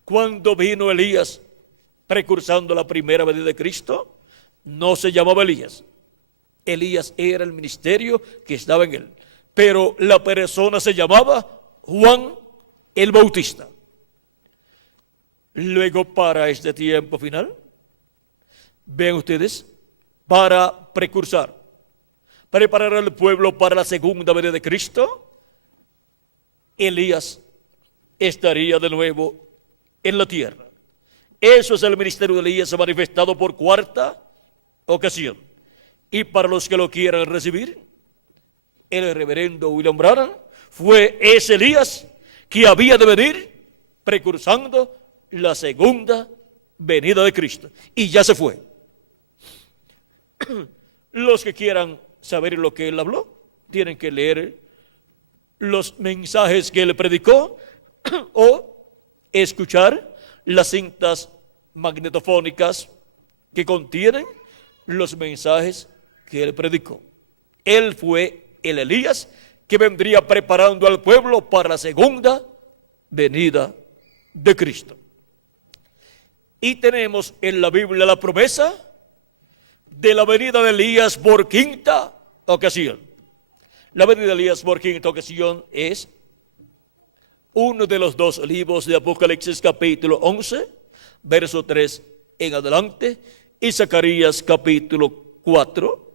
cuando vino Elías precursando la primera venida de Cristo, no se llamaba Elías. Elías era el ministerio que estaba en él, pero la persona se llamaba Juan el Bautista. Luego, para este tiempo final, ven ustedes, para precursar, preparar al pueblo para la segunda venida de Cristo, Elías estaría de nuevo en la tierra. Eso es el ministerio de Elías manifestado por cuarta ocasión. Y para los que lo quieran recibir, el reverendo William Branham fue ese Elías que había de venir precursando la segunda venida de Cristo. Y ya se fue. Los que quieran saber lo que él habló, tienen que leer los mensajes que él predicó o escuchar las cintas magnetofónicas que contienen los mensajes que él predicó. Él fue el Elías que vendría preparando al pueblo para la segunda venida de Cristo. Y tenemos en la Biblia la promesa de la venida de Elías por quinta ocasión. La venida de Elías por quinta ocasión es uno de los dos libros de Apocalipsis capítulo 11, verso 3 en adelante, y Zacarías capítulo 4.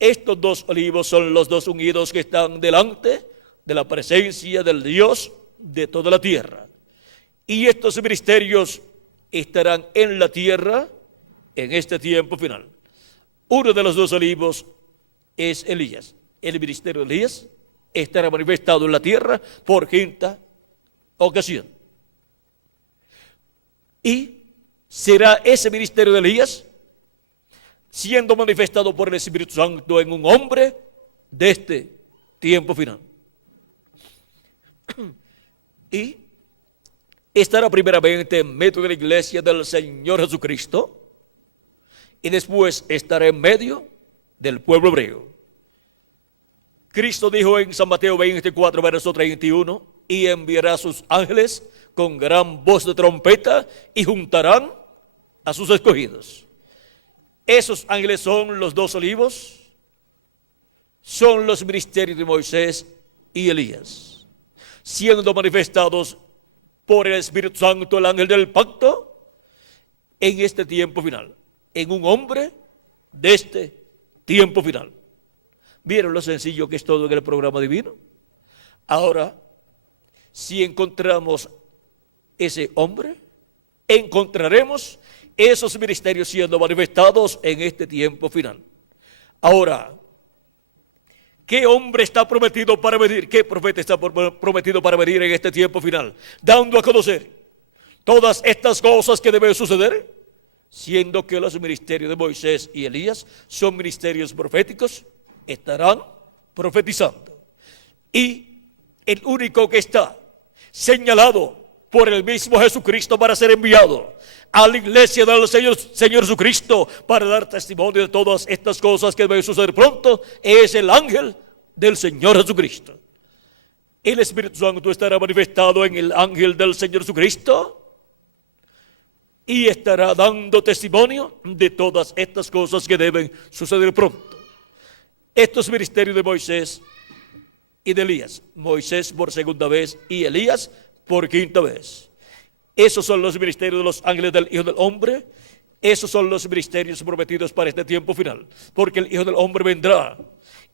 Estos dos libros son los dos unidos que están delante de la presencia del Dios de toda la tierra. Y estos ministerios estarán en la tierra en este tiempo final. Uno de los dos olivos es Elías. El ministerio de Elías estará manifestado en la tierra por quinta ocasión. Y será ese ministerio de Elías siendo manifestado por el Espíritu Santo en un hombre de este tiempo final. Y estará primeramente en medio de la iglesia del Señor Jesucristo y después estará en medio del pueblo hebreo. Cristo dijo en San Mateo 24, verso 31, y enviará a sus ángeles con gran voz de trompeta y juntarán a sus escogidos. Esos ángeles son los dos olivos, son los ministerios de Moisés y Elías, siendo manifestados por el Espíritu Santo, el ángel del pacto, en este tiempo final, en un hombre de este tiempo final. ¿Vieron lo sencillo que es todo en el programa divino? Ahora, si encontramos ese hombre, encontraremos esos ministerios siendo manifestados en este tiempo final. Ahora, ¿qué hombre está prometido para venir? ¿Qué profeta está prometido para venir en este tiempo final? Dando a conocer todas estas cosas que deben suceder, siendo que los ministerios de Moisés y Elías son ministerios proféticos, estarán profetizando. Y el único que está señalado por el mismo Jesucristo para ser enviado a la iglesia del Señor Jesucristo para dar testimonio de todas estas cosas que deben suceder pronto es el ángel del Señor Jesucristo. El Espíritu Santo estará manifestado en el ángel del Señor Jesucristo y estará dando testimonio de todas estas cosas que deben suceder pronto. Estos ministerios de Moisés y de Elías, Moisés por segunda vez y Elías por quinta vez. Esos son los ministerios de los ángeles del Hijo del Hombre. Esos son los ministerios prometidos para este tiempo final, porque el Hijo del Hombre vendrá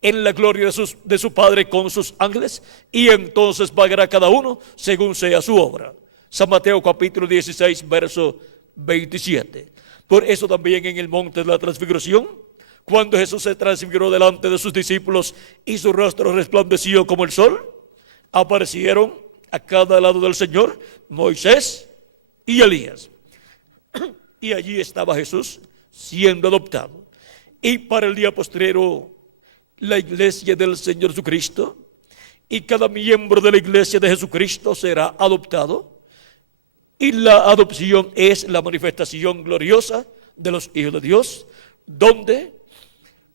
en la gloria de su Padre con sus ángeles y entonces pagará cada uno según sea su obra. San Mateo capítulo 16, verso 27. Por eso también en el monte de la transfiguración, cuando Jesús se transfiguró delante de sus discípulos y su rostro resplandeció como el sol, aparecieron a cada lado del Señor Moisés y Elías. Y allí estaba Jesús siendo adoptado. Y para el día postrero, la iglesia del Señor Jesucristo y cada miembro de la iglesia de Jesucristo será adoptado. Y la adopción es la manifestación gloriosa de los hijos de Dios, donde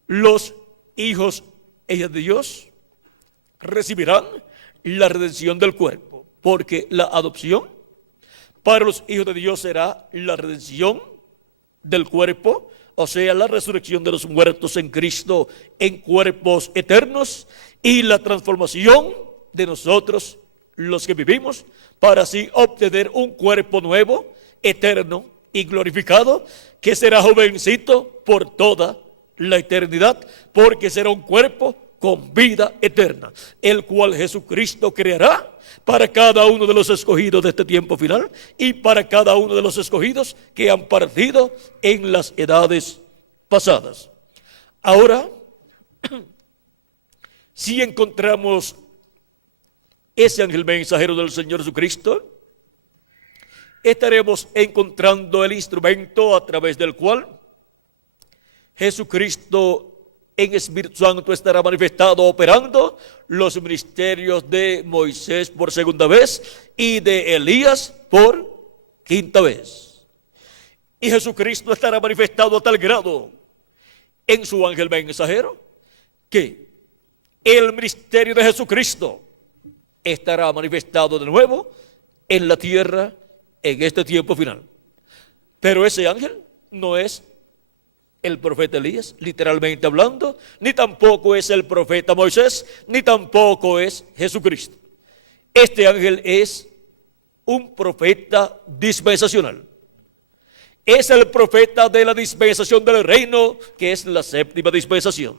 los hijos de Dios recibirán la redención del cuerpo, porque la adopción para los hijos de Dios será la redención del cuerpo, o sea, la resurrección de los muertos en Cristo en cuerpos eternos y la transformación de nosotros, los que vivimos, para así obtener un cuerpo nuevo, eterno y glorificado, que será jovencito por toda la eternidad, porque será un cuerpo con vida eterna, el cual Jesucristo creará para cada uno de los escogidos de este tiempo final y para cada uno de los escogidos que han partido en las edades pasadas. Ahora, si encontramos ese ángel mensajero del Señor Jesucristo, estaremos encontrando el instrumento a través del cual Jesucristo en Espíritu Santo estará manifestado, operando los ministerios de Moisés por segunda vez y de Elías por quinta vez. Y Jesucristo estará manifestado a tal grado en su ángel mensajero que el ministerio de Jesucristo estará manifestado de nuevo en la tierra en este tiempo final. Pero ese ángel no es el profeta Elías, literalmente hablando, ni tampoco es el profeta Moisés, ni tampoco es Jesucristo. Este ángel es un profeta dispensacional. Es el profeta de la dispensación del reino, que es la séptima dispensación.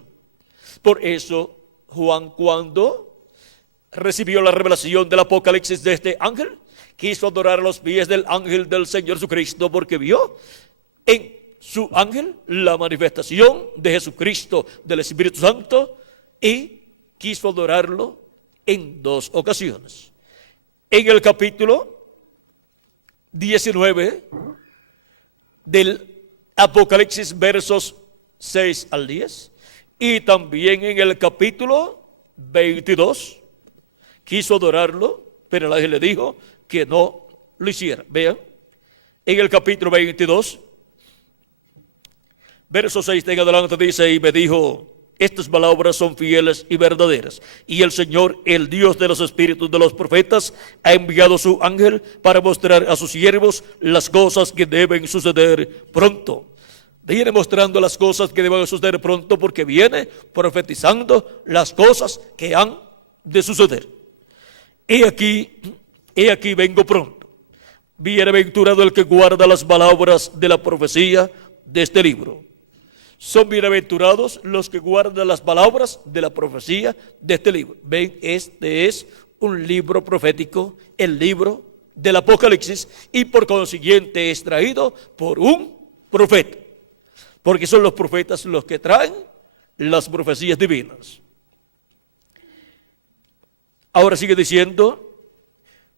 Por eso, Juan, cuando recibió la revelación del Apocalipsis de este ángel, quiso adorar a los pies del ángel del Señor Jesucristo, porque vio en su ángel la manifestación de Jesucristo, del Espíritu Santo, y quiso adorarlo en dos ocasiones. En el capítulo 19 del Apocalipsis, versos 6 al 10, y también en el capítulo 22, quiso adorarlo, pero el ángel le dijo que no lo hiciera. Vean, en el capítulo 22, verso 6 en adelante dice: y me dijo, estas palabras son fieles y verdaderas, y el Señor, el Dios de los espíritus de los profetas, ha enviado su ángel para mostrar a sus siervos las cosas que deben suceder pronto. Viene mostrando las cosas que deben suceder pronto, porque viene profetizando las cosas que han de suceder. He aquí vengo pronto. Bienaventurado el que guarda las palabras de la profecía de este libro. Son bienaventurados los que guardan las palabras de la profecía de este libro. Ven, este es un libro profético, el libro del Apocalipsis, y por consiguiente es traído por un profeta, porque son los profetas los que traen las profecías divinas. Ahora sigue diciendo: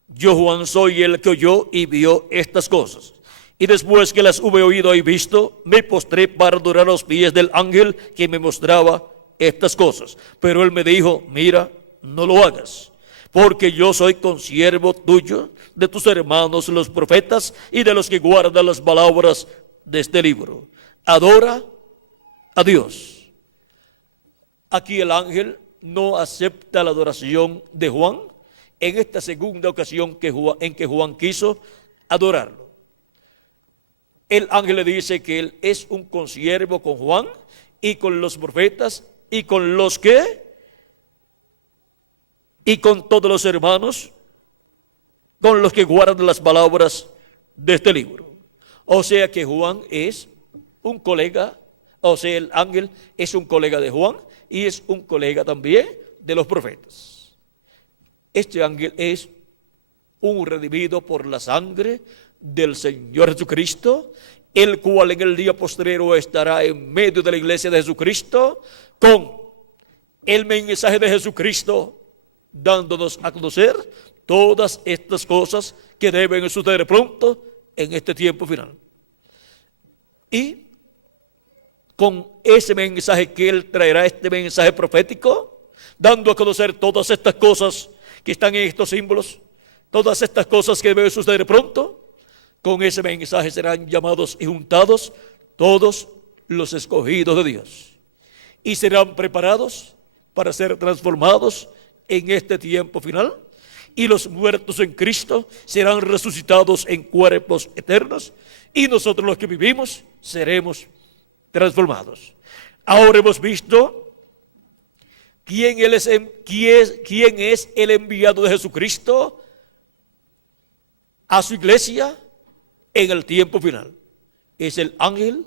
yo, Juan, soy el que oyó y vio estas cosas. Y después que las hube oído y visto, me postré para adorar a los pies del ángel que me mostraba estas cosas. Pero él me dijo: mira, no lo hagas, porque yo soy consiervo tuyo, de tus hermanos los profetas y de los que guardan las palabras de este libro. Adora a Dios. Aquí el ángel no acepta la adoración de Juan en esta segunda ocasión en que Juan quiso adorarlo. El ángel le dice que él es un consiervo con Juan y con los profetas y con los que y con todos los hermanos con los que guardan las palabras de este libro. O sea que Juan es un colega, o sea, el ángel es un colega de Juan y es un colega también de los profetas. Este ángel es un redimido por la sangre del Señor Jesucristo, el cual en el día postrero estará en medio de la iglesia de Jesucristo con el mensaje de Jesucristo, dándonos a conocer todas estas cosas que deben suceder pronto en este tiempo final. Y con ese mensaje que él traerá, este mensaje profético, dando a conocer todas estas cosas que están en estos símbolos, todas estas cosas que deben suceder pronto, con ese mensaje serán llamados y juntados todos los escogidos de Dios y serán preparados para ser transformados en este tiempo final, y los muertos en Cristo serán resucitados en cuerpos eternos, y nosotros los que vivimos seremos transformados. Ahora hemos visto quién es el enviado de Jesucristo a su iglesia en el tiempo final. Es el ángel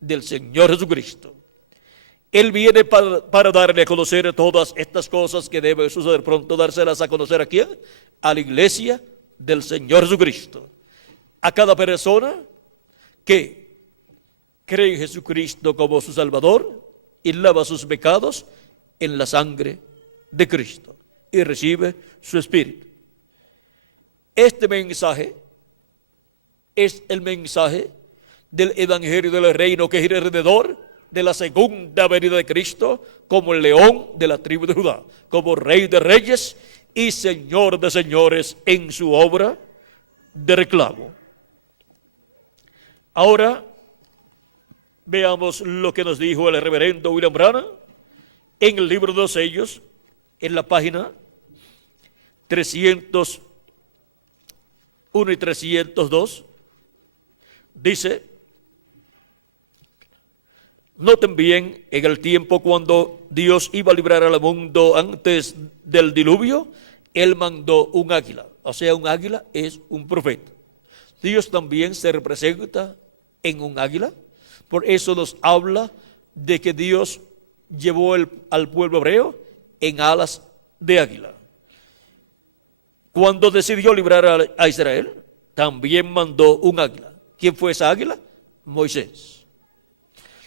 del Señor Jesucristo. Él viene para darle a conocer todas estas cosas que deben suceder pronto, dárselas a conocer ¿a quién? A la iglesia del Señor Jesucristo. A cada persona que cree en Jesucristo como su Salvador y lava sus pecados en la sangre de Cristo y recibe su Espíritu. Este mensaje es el mensaje del Evangelio del Reino que gira alrededor de la segunda venida de Cristo como el león de la tribu de Judá, como Rey de reyes y Señor de señores en su obra de reclamo. Ahora veamos lo que nos dijo el reverendo William Branham en el libro de los sellos, en la página 301 y 302. Dice: noten bien, en el tiempo cuando Dios iba a librar al mundo antes del diluvio, Él mandó un águila. O sea, un águila es un profeta. Dios también se representa en un águila. Por eso nos habla de que Dios llevó al pueblo hebreo en alas de águila. Cuando decidió librar a Israel, también mandó un águila. ¿Quién fue esa águila? Moisés.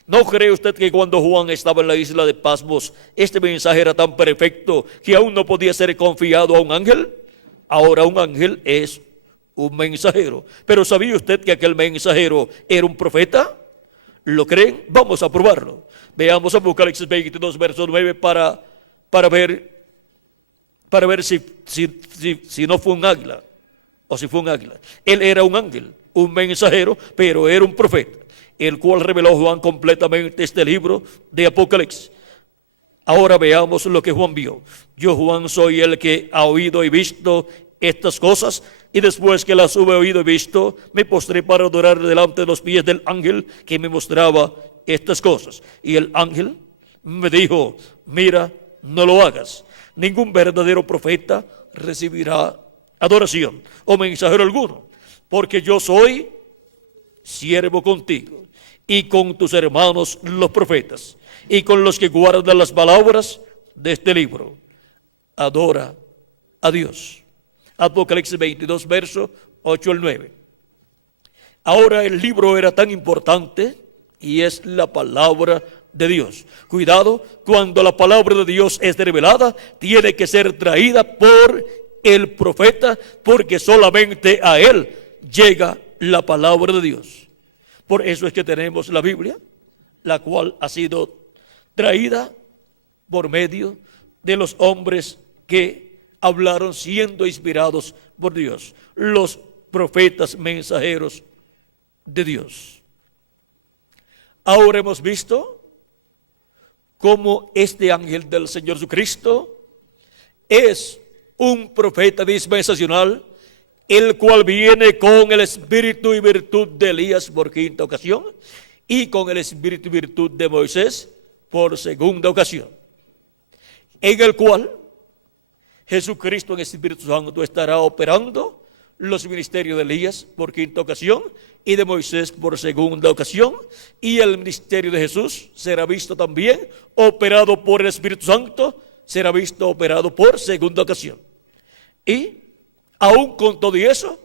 ¿No cree usted que cuando Juan estaba en la isla de Pasmos, este mensaje era tan perfecto que aún no podía ser confiado a un ángel? Ahora un ángel es un mensajero. Pero ¿sabía usted que aquel mensajero era un profeta? ¿Lo creen? Vamos a probarlo. Veamos Apocalipsis 22, verso 9 para ver si no fue un águila o si fue un águila. Él era un ángel, un mensajero, pero era un profeta, el cual reveló Juan completamente este libro de Apocalipsis. Ahora veamos lo que Juan vio. Yo, Juan, soy el que ha oído y visto estas cosas, y después que las hube oído y visto, me postré para adorar delante de los pies del ángel que me mostraba estas cosas. Y el ángel me dijo: mira, no lo hagas. Ningún verdadero profeta recibirá adoración o mensajero alguno, porque yo soy siervo contigo y con tus hermanos los profetas y con los que guardan las palabras de este libro. Adora a Dios. Apocalipsis 22, verso 8 al 9. Ahora el libro era tan importante y es la palabra de Dios. Cuidado, cuando la palabra de Dios es revelada, tiene que ser traída por el profeta, porque solamente a él llega la palabra de Dios. Por eso es que tenemos la Biblia, la cual ha sido traída por medio de los hombres que hablaron siendo inspirados por Dios, los profetas mensajeros de Dios. Ahora hemos visto cómo este ángel del Señor Jesucristo es un profeta dispensacional, el cual viene con el espíritu y virtud de Elías por quinta ocasión y con el espíritu y virtud de Moisés por segunda ocasión, en el cual Jesucristo en el Espíritu Santo estará operando los ministerios de Elías por quinta ocasión y de Moisés por segunda ocasión, y el ministerio de Jesús será visto también operado por el Espíritu Santo, será visto operado por segunda ocasión. Y aún con todo eso,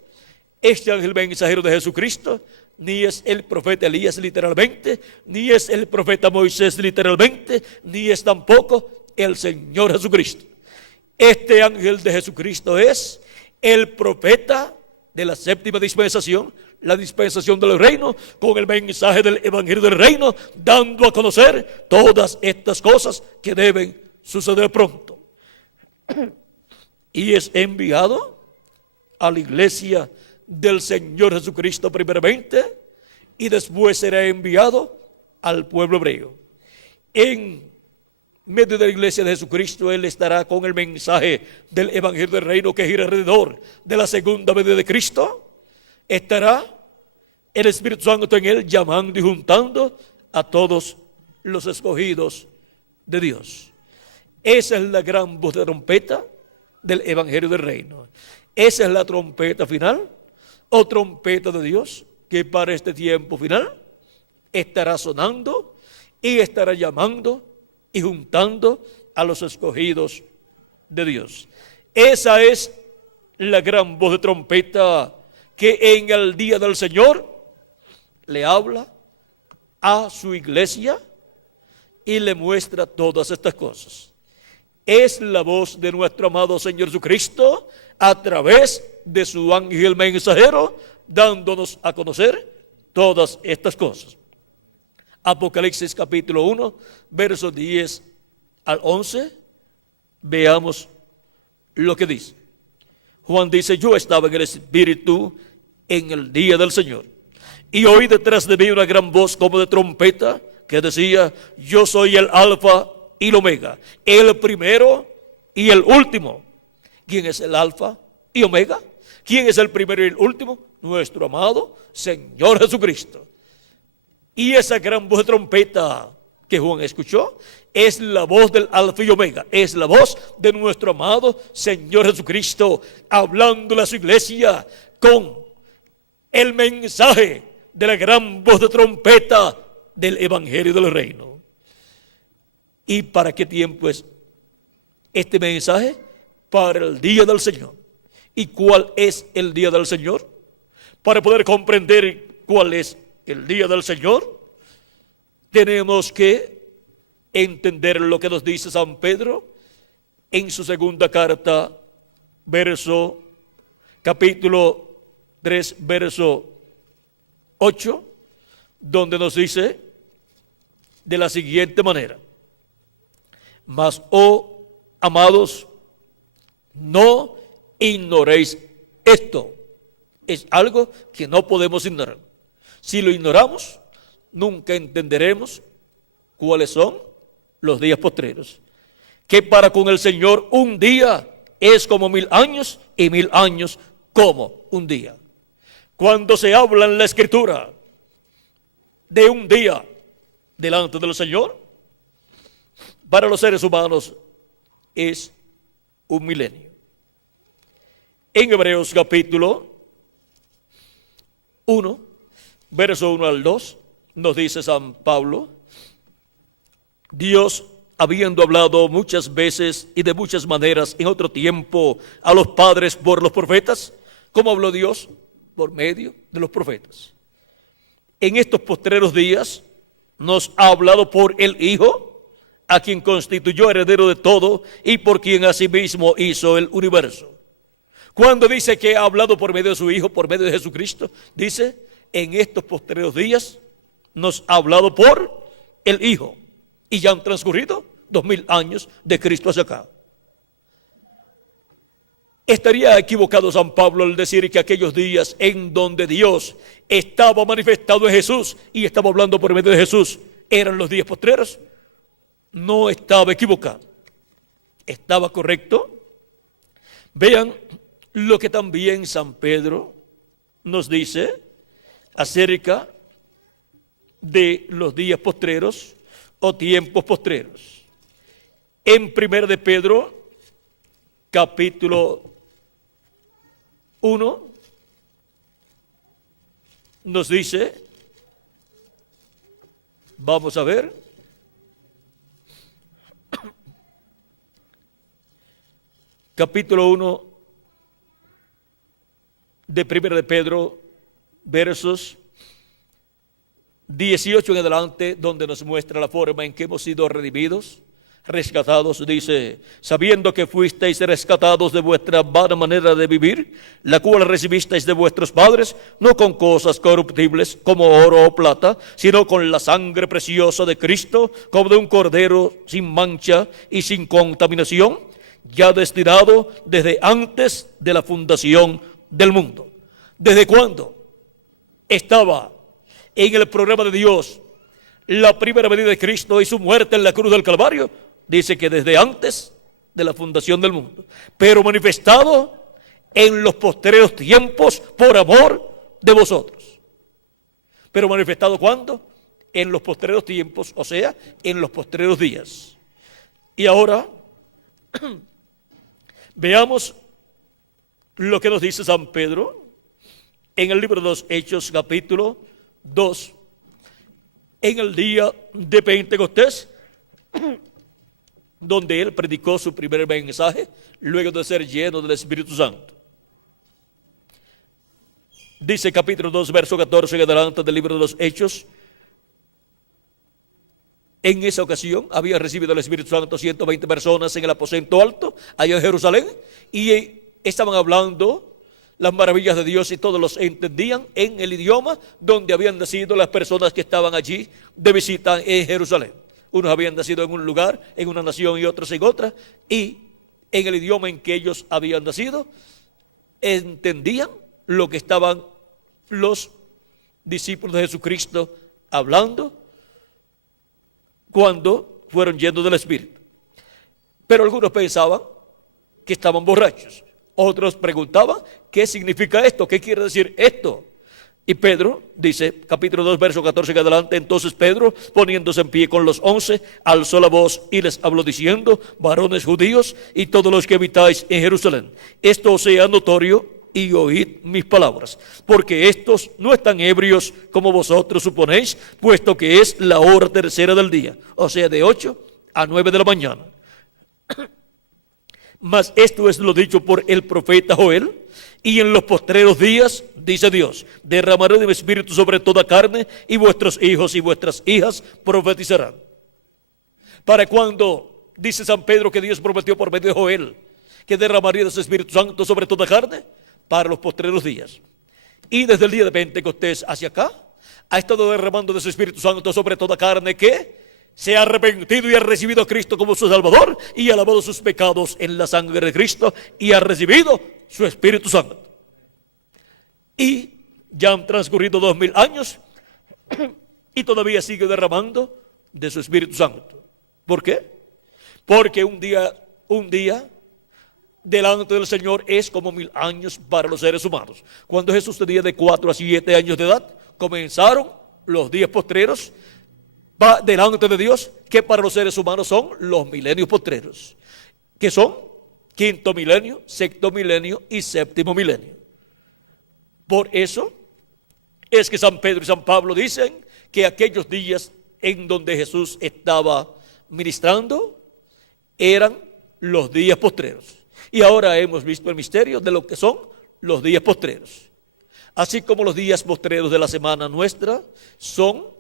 este ángel mensajero de Jesucristo ni es el profeta Elías literalmente, ni es el profeta Moisés literalmente, ni es tampoco el Señor Jesucristo. Este ángel de Jesucristo es el profeta de la séptima dispensación, la dispensación del reino, con el mensaje del evangelio del reino, dando a conocer todas estas cosas que deben suceder pronto. Y es enviado a la iglesia del Señor Jesucristo primeramente, y después será enviado al pueblo hebreo. En medio de la iglesia de Jesucristo, Él estará con el mensaje del evangelio del reino que gira alrededor de la segunda venida de Cristo. Estará el Espíritu Santo en Él, llamando y juntando a todos los escogidos de Dios. Esa es la gran voz de trompeta del evangelio del reino. Esa es la trompeta final, o trompeta de Dios, que para este tiempo final estará sonando y estará llamando y juntando a los escogidos de Dios. Esa es la gran voz de trompeta que en el día del Señor le habla a su iglesia y le muestra todas estas cosas. Es la voz de nuestro amado Señor Jesucristo a través de su ángel mensajero, dándonos a conocer todas estas cosas. Apocalipsis capítulo 1, versos 10 al 11. Veamos lo que dice. Juan dice: yo estaba en el Espíritu en el día del Señor, y oí detrás de mí una gran voz como de trompeta que decía: yo soy el Alfa y el Omega, el primero y el último. ¿Quién es el Alfa y Omega? ¿Quién es el primero y el último? Nuestro amado Señor Jesucristo. Y esa gran voz de trompeta que Juan escuchó es la voz del Alfa y Omega, es la voz de nuestro amado Señor Jesucristo, hablándole a su iglesia con el mensaje de la gran voz de trompeta del Evangelio del Reino. ¿Y para qué tiempo es este mensaje? Para el día del Señor. ¿Y cuál es el día del Señor? Para poder comprender cuál es el día del Señor, tenemos que entender lo que nos dice San Pedro en su segunda carta, capítulo 3, verso 8, donde nos dice de la siguiente manera: mas, oh amados, no ignoréis esto. Es algo que no podemos ignorar. Si lo ignoramos, nunca entenderemos cuáles son los días postreros. Que para con el Señor un día es como 1000 años, y 1000 años como un día. Cuando se habla en la Escritura de un día delante del Señor, para los seres humanos es un milenio. En Hebreos capítulo 1, verso 1 al 2, nos dice San Pablo: Dios, habiendo hablado muchas veces y de muchas maneras en otro tiempo a los padres por los profetas, ¿cómo habló Dios? Por medio de los profetas. En estos postreros días nos ha hablado por el Hijo, a quien constituyó heredero de todo y por quien asimismo hizo el universo. Cuando dice que ha hablado por medio de su Hijo, por medio de Jesucristo, dice: en estos postreros días nos ha hablado por el Hijo. Y ya han transcurrido 2000 años de Cristo hacia acá. Estaría equivocado San Pablo al decir que aquellos días en donde Dios estaba manifestado en Jesús y estaba hablando por medio de Jesús eran los días postreros. No estaba equivocado, estaba correcto. Vean lo que también San Pedro nos dice acerca de los días postreros o tiempos postreros. En 1 de Pedro, capítulo 1, nos dice, vamos a ver, capítulo 1 de 1 de Pedro, versos 18 en adelante, donde nos muestra la forma en que hemos sido redimidos, rescatados. Dice: sabiendo que fuisteis rescatados de vuestra vana manera de vivir, la cual recibisteis de vuestros padres, no con cosas corruptibles como oro o plata, sino con la sangre preciosa de Cristo, como de un cordero sin mancha y sin contaminación, ya destinado desde antes de la fundación del mundo. ¿Desde cuándo estaba en el programa de Dios la primera venida de Cristo y su muerte en la cruz del Calvario? Dice que desde antes de la fundación del mundo, pero manifestado en los postreros tiempos por amor de vosotros. ¿Pero manifestado cuándo? En los postreros tiempos, o sea, en los postreros días. Y ahora veamos lo que nos dice San Pedro en el libro de los Hechos, capítulo 2, en el día de Pentecostés, donde él predicó su primer mensaje luego de ser lleno del Espíritu Santo. Dice capítulo 2, verso 14 en adelante del libro de los Hechos: en esa ocasión había recibido el Espíritu Santo 120 personas en el aposento alto, allá en Jerusalén, y estaban hablando las maravillas de Dios y todos los entendían en el idioma donde habían nacido las personas que estaban allí de visita en Jerusalén. Unos habían nacido en un lugar, en una nación y otros en otra, y en el idioma en que ellos habían nacido entendían lo que estaban los discípulos de Jesucristo hablando cuando fueron llenos del Espíritu. Pero algunos pensaban que estaban borrachos. Otros preguntaban, ¿qué significa esto? ¿Qué quiere decir esto? Y Pedro dice, capítulo 2, verso 14 en adelante, entonces Pedro, poniéndose en pie con los 11, alzó la voz y les habló diciendo, varones judíos y todos los que habitáis en Jerusalén, esto os sea notorio y oíd mis palabras, porque estos no están ebrios como vosotros suponéis, puesto que es la hora tercera del día, o sea, de 8 a 9 de la mañana. Mas esto es lo dicho por el profeta Joel, y en los postreros días, dice Dios, derramaré de mi espíritu sobre toda carne, y vuestros hijos y vuestras hijas profetizarán. ¿Para cuándo dice San Pedro que Dios prometió por medio de Joel que derramaría de su Espíritu Santo sobre toda carne? Para los postreros días. Y desde el día de Pentecostés hacia acá, ha estado derramando de su Espíritu Santo sobre toda carne que se ha arrepentido y ha recibido a Cristo como su Salvador y ha lavado sus pecados en la sangre de Cristo y ha recibido su Espíritu Santo. Y ya han transcurrido 2000 años y todavía sigue derramando de su Espíritu Santo. ¿Por qué? Porque un día delante del Señor es como 1000 años para los seres humanos. Cuando Jesús tenía de 4 a 7 años de edad, comenzaron los días postreros delante de Dios, que para los seres humanos son los milenios postreros, que son quinto milenio, sexto milenio y séptimo milenio. Por eso es que San Pedro y San Pablo dicen que aquellos días en donde Jesús estaba ministrando eran los días postreros. Y ahora hemos visto el misterio de lo que son los días postreros. Así como los días postreros de la semana nuestra son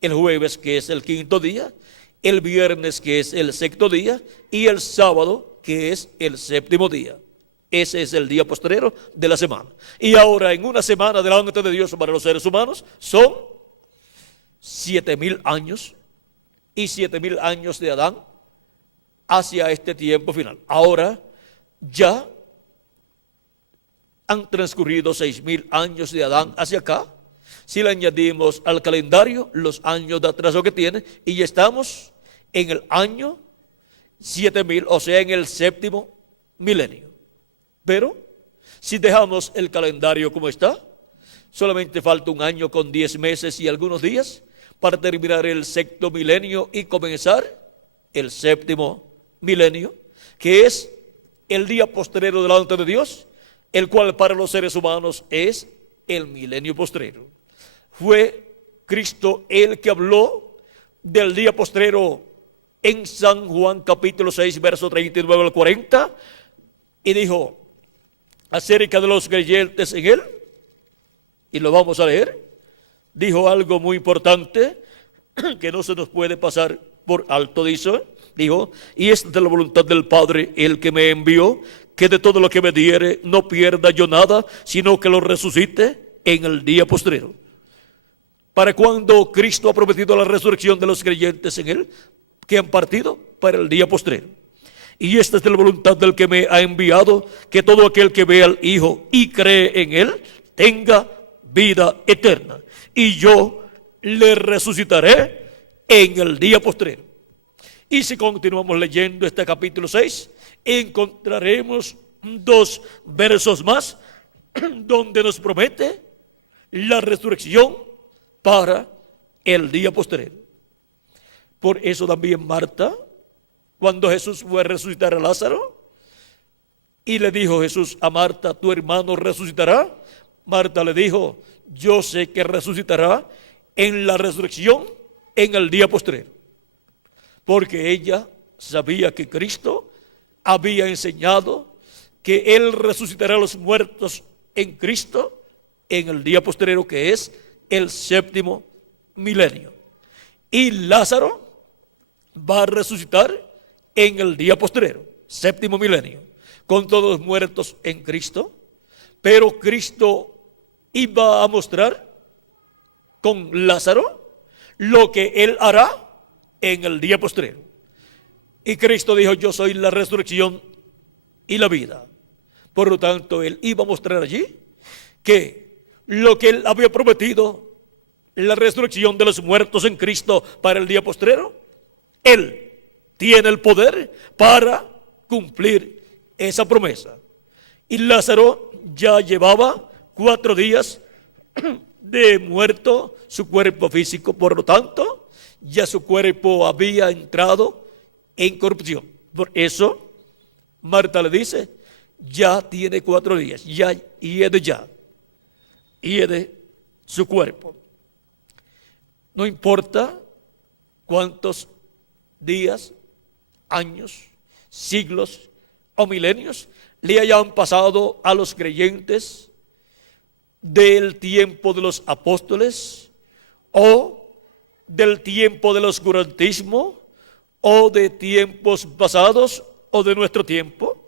el jueves, que es el quinto día, el viernes, que es el sexto día, y el sábado, que es el séptimo día. Ese es el día postrero de la semana. Y ahora en una semana delante de Dios para los seres humanos son 7000 años y 7000 años de Adán hacia este tiempo final. Ahora ya han transcurrido 6000 años de Adán hacia acá. Si le añadimos al calendario los años de atraso que tiene, y ya estamos en el año 7000, o sea, en el séptimo milenio. Pero si dejamos el calendario como está, solamente falta un año con 10 meses y algunos días para terminar el sexto milenio y comenzar el séptimo milenio, que es el día postrero delante de Dios, el cual para los seres humanos es el milenio postrero. Fue Cristo el que habló del día postrero en San Juan capítulo 6, verso 39 al 40, y dijo acerca de los creyentes en él, y lo vamos a leer, dijo algo muy importante que no se nos puede pasar por alto. Dijo, y esta es la voluntad del Padre, el que me envió, que de todo lo que me diere no pierda yo nada, sino que lo resucite en el día postrero. ¿Para cuando Cristo ha prometido la resurrección de los creyentes en él, que han partido? Para el día postrero. Y esta es la voluntad del que me ha enviado, que todo aquel que ve al Hijo y cree en él, tenga vida eterna. Y yo le resucitaré en el día postrero. Y si continuamos leyendo este capítulo 6, encontraremos 2 versos más donde nos promete la resurrección para el día postrero. Por eso también Marta, cuando Jesús fue a resucitar a Lázaro, y le dijo Jesús a Marta, tu hermano resucitará, Marta le dijo, yo sé que resucitará en la resurrección en el día postrero. Porque ella sabía que Cristo había enseñado que Él resucitará a los muertos en Cristo en el día postrero, que es el séptimo milenio. Y Lázaro va a resucitar en el día postrero, séptimo milenio, con todos muertos en Cristo, Pero Cristo iba a mostrar con Lázaro lo que Él hará en el día postrero. Y Cristo dijo: yo soy la resurrección y la vida. Por lo tanto, Él iba a mostrar allí que lo que Él había prometido, la resurrección de los muertos en Cristo para el día postrero, Él tiene el poder para cumplir esa promesa. Y Lázaro ya llevaba 4 días de muerto su cuerpo físico, por lo tanto, ya su cuerpo había entrado en corrupción. Por eso, Marta le dice: ya tiene 4 días, ya hiede su cuerpo. No importa cuántos días, años, siglos o milenios le hayan pasado a los creyentes del tiempo de los apóstoles, o del tiempo del oscurantismo, o de tiempos pasados, o de nuestro tiempo.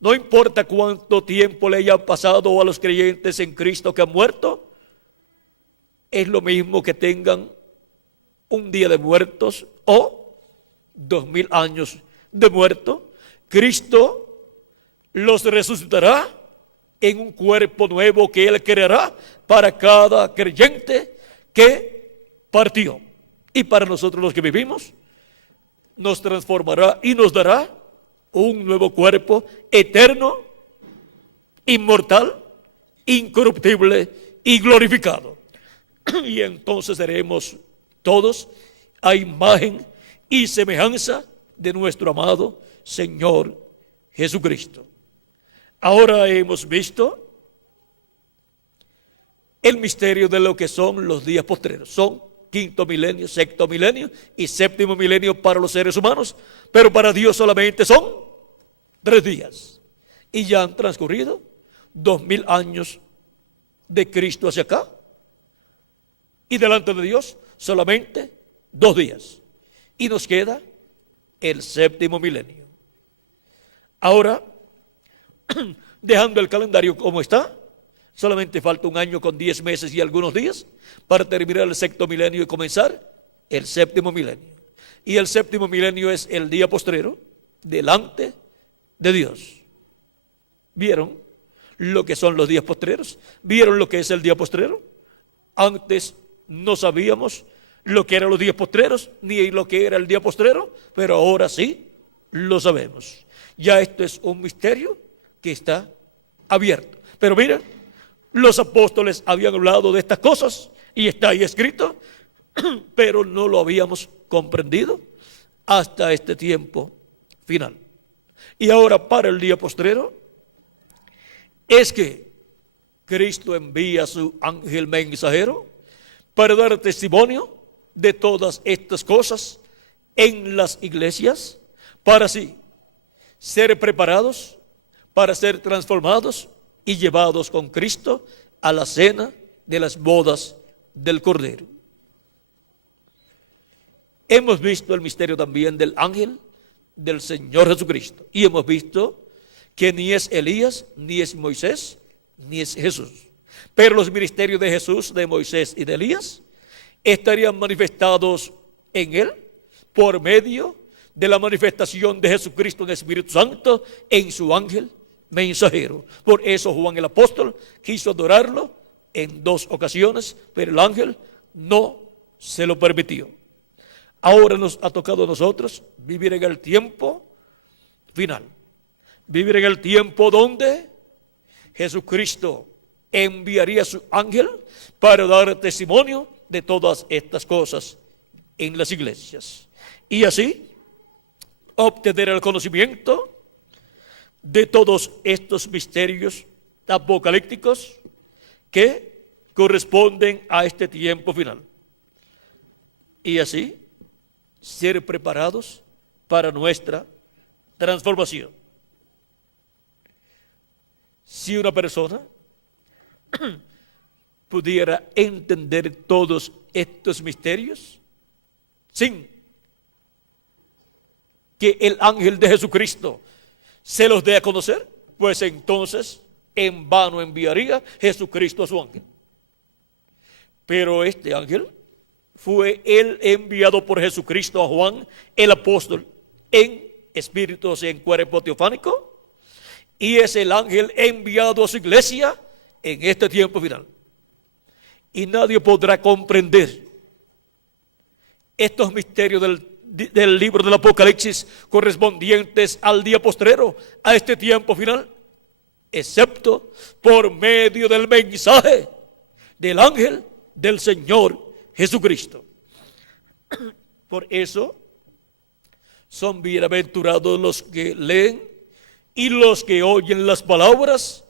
No importa cuánto tiempo le haya pasado a los creyentes en Cristo que han muerto, es lo mismo que tengan un día de muertos o 2000 años de muerto. Cristo los resucitará en un cuerpo nuevo que Él creará para cada creyente que partió. Y para nosotros los que vivimos, nos transformará y nos dará un nuevo cuerpo eterno, inmortal, incorruptible y glorificado. Y entonces seremos todos a imagen y semejanza de nuestro amado Señor Jesucristo. Ahora hemos visto el misterio de lo que son los días postreros. Son 5º milenio, 6º milenio y 7º milenio para los seres humanos, pero para Dios solamente son 3 días. Y ya han transcurrido 2000 años de Cristo hacia acá, y delante de Dios solamente 2 días. Y nos queda el 7º milenio. Ahora, dejando el calendario como está, solamente falta 1 año con 10 meses y algunos días para terminar el 6º milenio y comenzar el 7º milenio. Y el 7º milenio es el día postrero delante de Dios. ¿Vieron lo que son los días postreros? ¿Vieron lo que es el día postrero? Antes no sabíamos lo que eran los días postreros, ni lo que era el día postrero, pero ahora sí lo sabemos. Ya esto es un misterio que está abierto. Pero miren, los apóstoles habían hablado de estas cosas y está ahí escrito, pero no lo habíamos comprendido hasta este tiempo final. Y ahora, para el día postrero, es que Cristo envía a su ángel mensajero para dar testimonio de todas estas cosas en las iglesias, para así ser preparados, para ser transformados y llevados con Cristo a la cena de las bodas del Cordero. Hemos visto el misterio también del ángel del Señor Jesucristo, y hemos visto que ni es Elías, ni es Moisés, ni es Jesús. Pero los ministerios de Jesús, de Moisés y de Elías estarían manifestados en él por medio de la manifestación de Jesucristo en el Espíritu Santo en su ángel mensajero. Por eso Juan el apóstol quiso adorarlo en 2 ocasiones, pero el ángel no se lo permitió. Ahora nos ha tocado a nosotros vivir en el tiempo final, vivir en el tiempo donde Jesucristo enviaría a su ángel para dar testimonio de todas estas cosas en las iglesias, y así obtener el conocimiento de todos estos misterios apocalípticos que corresponden a este tiempo final, y así ser preparados para nuestra transformación. Si una persona pudiera entender todos estos misterios sin que el ángel de Jesucristo se los dé a conocer, pues entonces en vano enviaría Jesucristo a su ángel. Pero este ángel fue el enviado por Jesucristo a Juan, el apóstol, en espíritu, o sea, en cuerpo teofánico, y es el ángel enviado a su iglesia en este tiempo final. Y nadie podrá comprender estos misterios del libro del Apocalipsis correspondientes al día postrero, a este tiempo final, excepto por medio del mensaje del ángel del Señor Jesucristo. Por eso son bienaventurados los que leen y los que oyen las palabras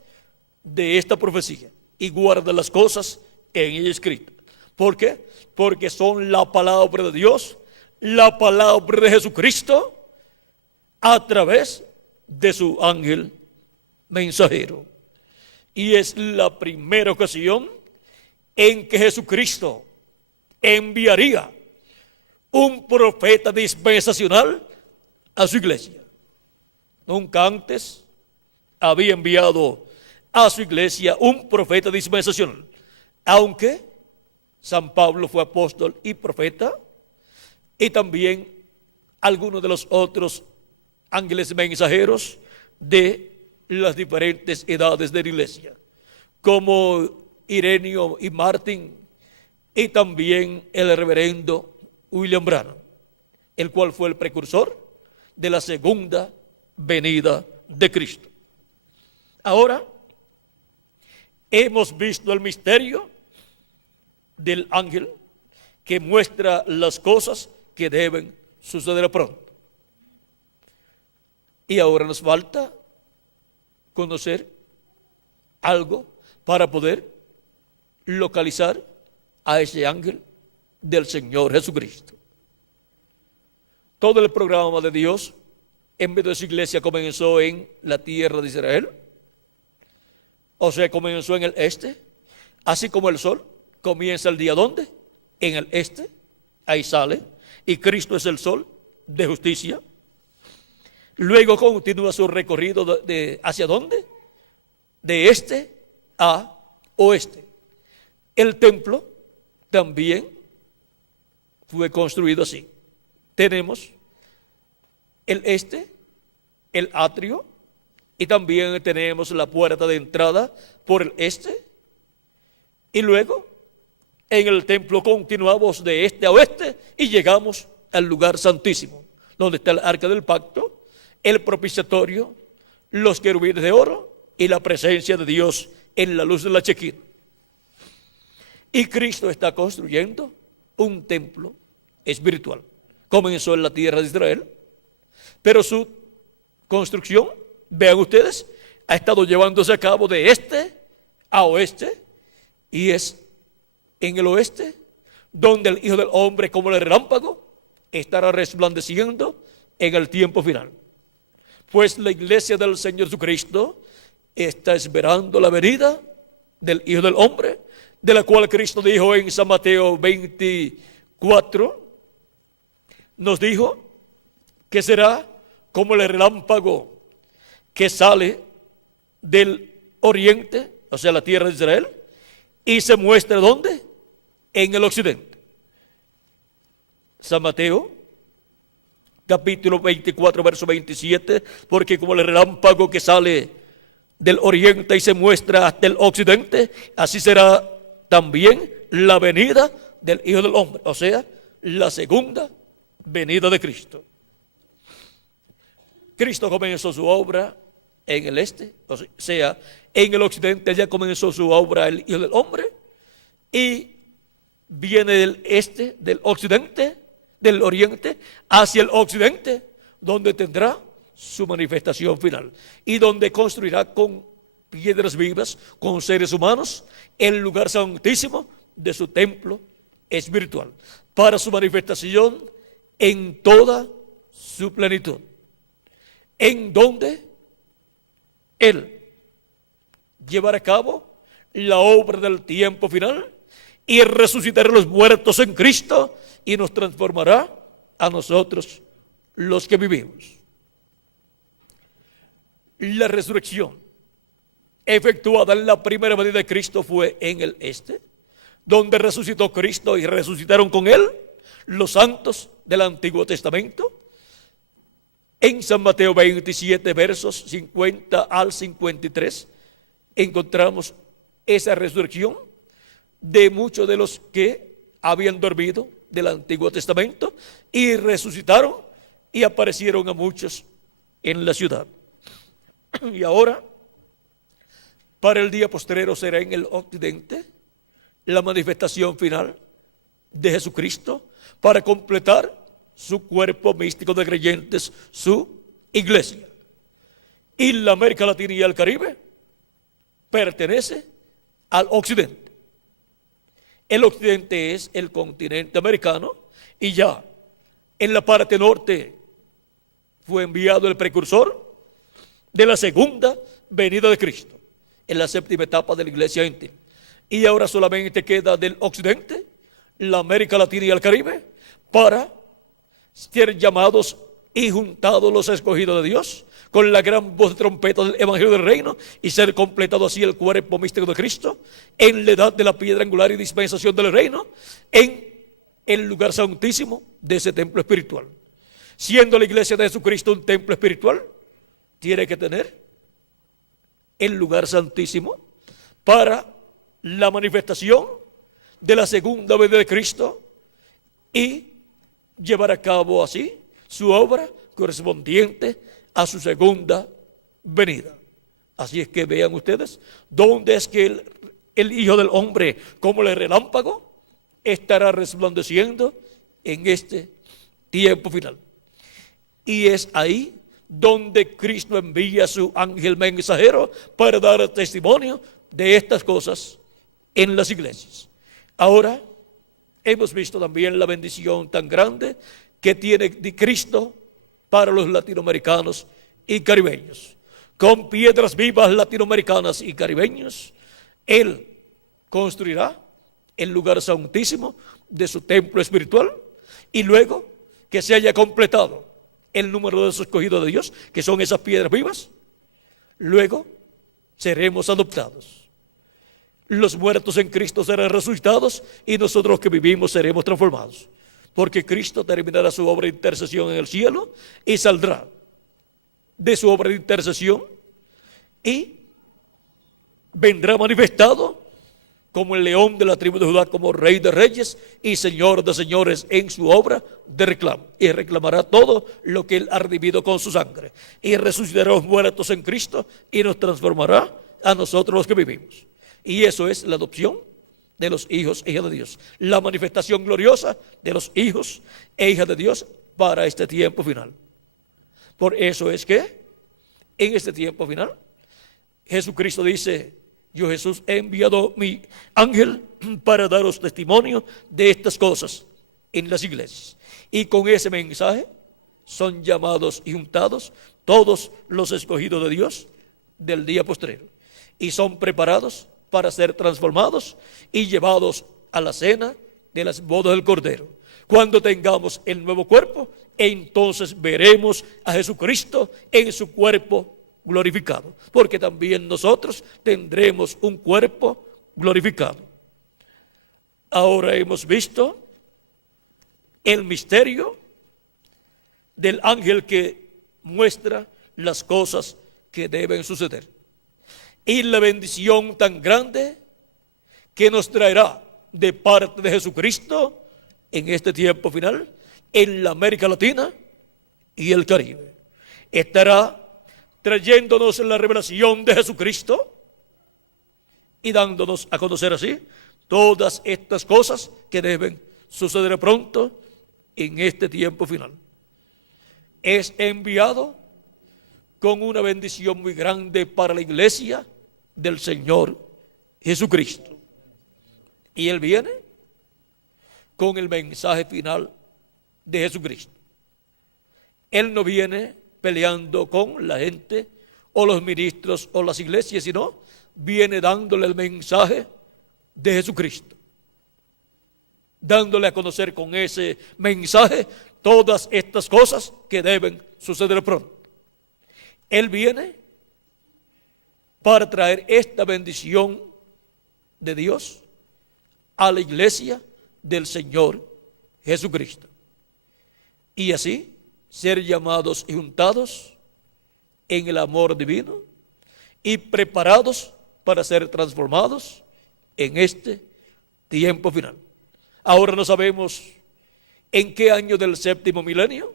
de esta profecía y guardan las cosas en ella escritas. ¿Por qué? Porque son la palabra de Dios, la palabra de Jesucristo, a través de su ángel mensajero. Y es la primera ocasión en que Jesucristo enviaría un profeta dispensacional a su iglesia. Nunca antes había enviado a su iglesia un profeta dispensacional, aunque San Pablo fue apóstol y profeta, y también algunos de los otros ángeles mensajeros de las diferentes edades de la iglesia, como Ireneo y Martín, y también el reverendo William Branham, el cual fue el precursor de la segunda venida de Cristo. Ahora hemos visto el misterio del ángel que muestra las cosas que deben suceder pronto. Y ahora nos falta conocer algo para poder localizar a ese ángel del Señor Jesucristo. Todo el programa de Dios en vez de su iglesia comenzó en la tierra de Israel, o sea, comenzó en el este, así como el sol comienza el día ¿dónde? En el este, ahí sale, y Cristo es el sol de justicia. Luego continúa su recorrido ¿hacia dónde? De este a oeste. El templo también fue construido así. Tenemos el este, el atrio, y también tenemos la puerta de entrada por el este. Y luego en el templo continuamos de este a oeste y llegamos al lugar santísimo, donde está el arca del pacto, el propiciatorio, los querubines de oro y la presencia de Dios en la luz de la Chequina. Y Cristo está construyendo un templo espiritual. Comenzó en la tierra de Israel, pero su construcción, vean ustedes, ha estado llevándose a cabo de este a oeste, y es en el oeste donde el Hijo del Hombre, como el relámpago, estará resplandeciendo en el tiempo final. Pues la iglesia del Señor Jesucristo está esperando la venida del Hijo del Hombre, de la cual Cristo dijo en San Mateo 24, nos dijo que será como el relámpago que sale del oriente, o sea, la tierra de Israel, y se muestra ¿dónde? En el occidente. San Mateo capítulo 24, verso 27, porque como el relámpago que sale del oriente y se muestra hasta el occidente, así será también la venida del Hijo del Hombre, o sea, la segunda venida de Cristo. Cristo comenzó su obra en el este, o sea, en el occidente ya comenzó su obra el Hijo del Hombre, y viene del este, del occidente, del oriente, hacia el occidente, donde tendrá su manifestación final, y donde construirá con piedras vivas, con seres humanos, el lugar santísimo de su templo espiritual, para su manifestación en toda su plenitud, en donde Él llevará a cabo la obra del tiempo final y resucitará a los muertos en Cristo y nos transformará a nosotros los que vivimos. La resurrección efectuada en la primera venida de Cristo fue en el este, donde resucitó Cristo y resucitaron con él los santos del Antiguo Testamento. En San Mateo 27, versos 50 al 53, encontramos esa resurrección de muchos de los que habían dormido del Antiguo Testamento y resucitaron y aparecieron a muchos en la ciudad. Y ahora, para el día postrero será en el occidente la manifestación final de Jesucristo para completar su cuerpo místico de creyentes, su iglesia. Y la América Latina y el Caribe pertenece al occidente. El occidente es el continente americano y ya en la parte norte fue enviado el precursor de la segunda venida de Cristo, en la séptima etapa de la iglesia íntima. Y ahora solamente queda del occidente, la América Latina y el Caribe, para ser llamados y juntados los escogidos de Dios con la gran voz de trompeta del Evangelio del Reino y ser completado así el cuerpo místico de Cristo en la edad de la piedra angular y dispensación del reino en el lugar santísimo de ese templo espiritual. Siendo la iglesia de Jesucristo un templo espiritual, tiene que tener el lugar santísimo para la manifestación de la segunda venida de Cristo y llevar a cabo así su obra correspondiente a su segunda venida. Así es que vean ustedes dónde es que el Hijo del Hombre, como el relámpago, estará resplandeciendo en este tiempo final. Y es ahí donde Cristo envía a su ángel mensajero para dar testimonio de estas cosas en las iglesias. Ahora hemos visto también la bendición tan grande que tiene de Cristo para los latinoamericanos y caribeños. Con piedras vivas latinoamericanas y caribeños, Él construirá el lugar santísimo de su templo espiritual y luego que se haya completado el número de sus escogidos de Dios, que son esas piedras vivas, luego seremos adoptados. Los muertos en Cristo serán resucitados y nosotros los que vivimos seremos transformados. Porque Cristo terminará su obra de intercesión en el cielo y saldrá de su obra de intercesión y vendrá manifestado como el león de la tribu de Judá, como rey de reyes y señor de señores en su obra de reclamo. Y reclamará todo lo que él ha redimido con su sangre. Y resucitará a los muertos en Cristo y nos transformará a nosotros los que vivimos. Y eso es la adopción de los hijos e hijas de Dios. La manifestación gloriosa de los hijos e hijas de Dios para este tiempo final. Por eso es que en este tiempo final Jesucristo dice: yo, Jesús, he enviado mi ángel para daros testimonio de estas cosas en las iglesias. Y con ese mensaje son llamados y juntados todos los escogidos de Dios del día postrero. Y son preparados para ser transformados y llevados a la cena de las bodas del Cordero. Cuando tengamos el nuevo cuerpo, entonces veremos a Jesucristo en su cuerpo glorificado, porque también nosotros tendremos un cuerpo glorificado. Ahora hemos visto el misterio del ángel que muestra las cosas que deben suceder y la bendición tan grande que nos traerá de parte de Jesucristo en este tiempo final en la América Latina y el Caribe. Estará trayéndonos la revelación de Jesucristo y dándonos a conocer así todas estas cosas que deben suceder pronto en este tiempo final. Es enviado con una bendición muy grande para la iglesia del Señor Jesucristo. Y Él viene con el mensaje final de Jesucristo. Él no viene peleando con la gente o los ministros o las iglesias, sino viene dándole el mensaje de Jesucristo, dándole a conocer con ese mensaje todas estas cosas que deben suceder pronto. Él viene para traer esta bendición de Dios a la iglesia del Señor Jesucristo. Y así ser llamados y juntados en el amor divino y preparados para ser transformados en este tiempo final. Ahora no sabemos en qué año del séptimo milenio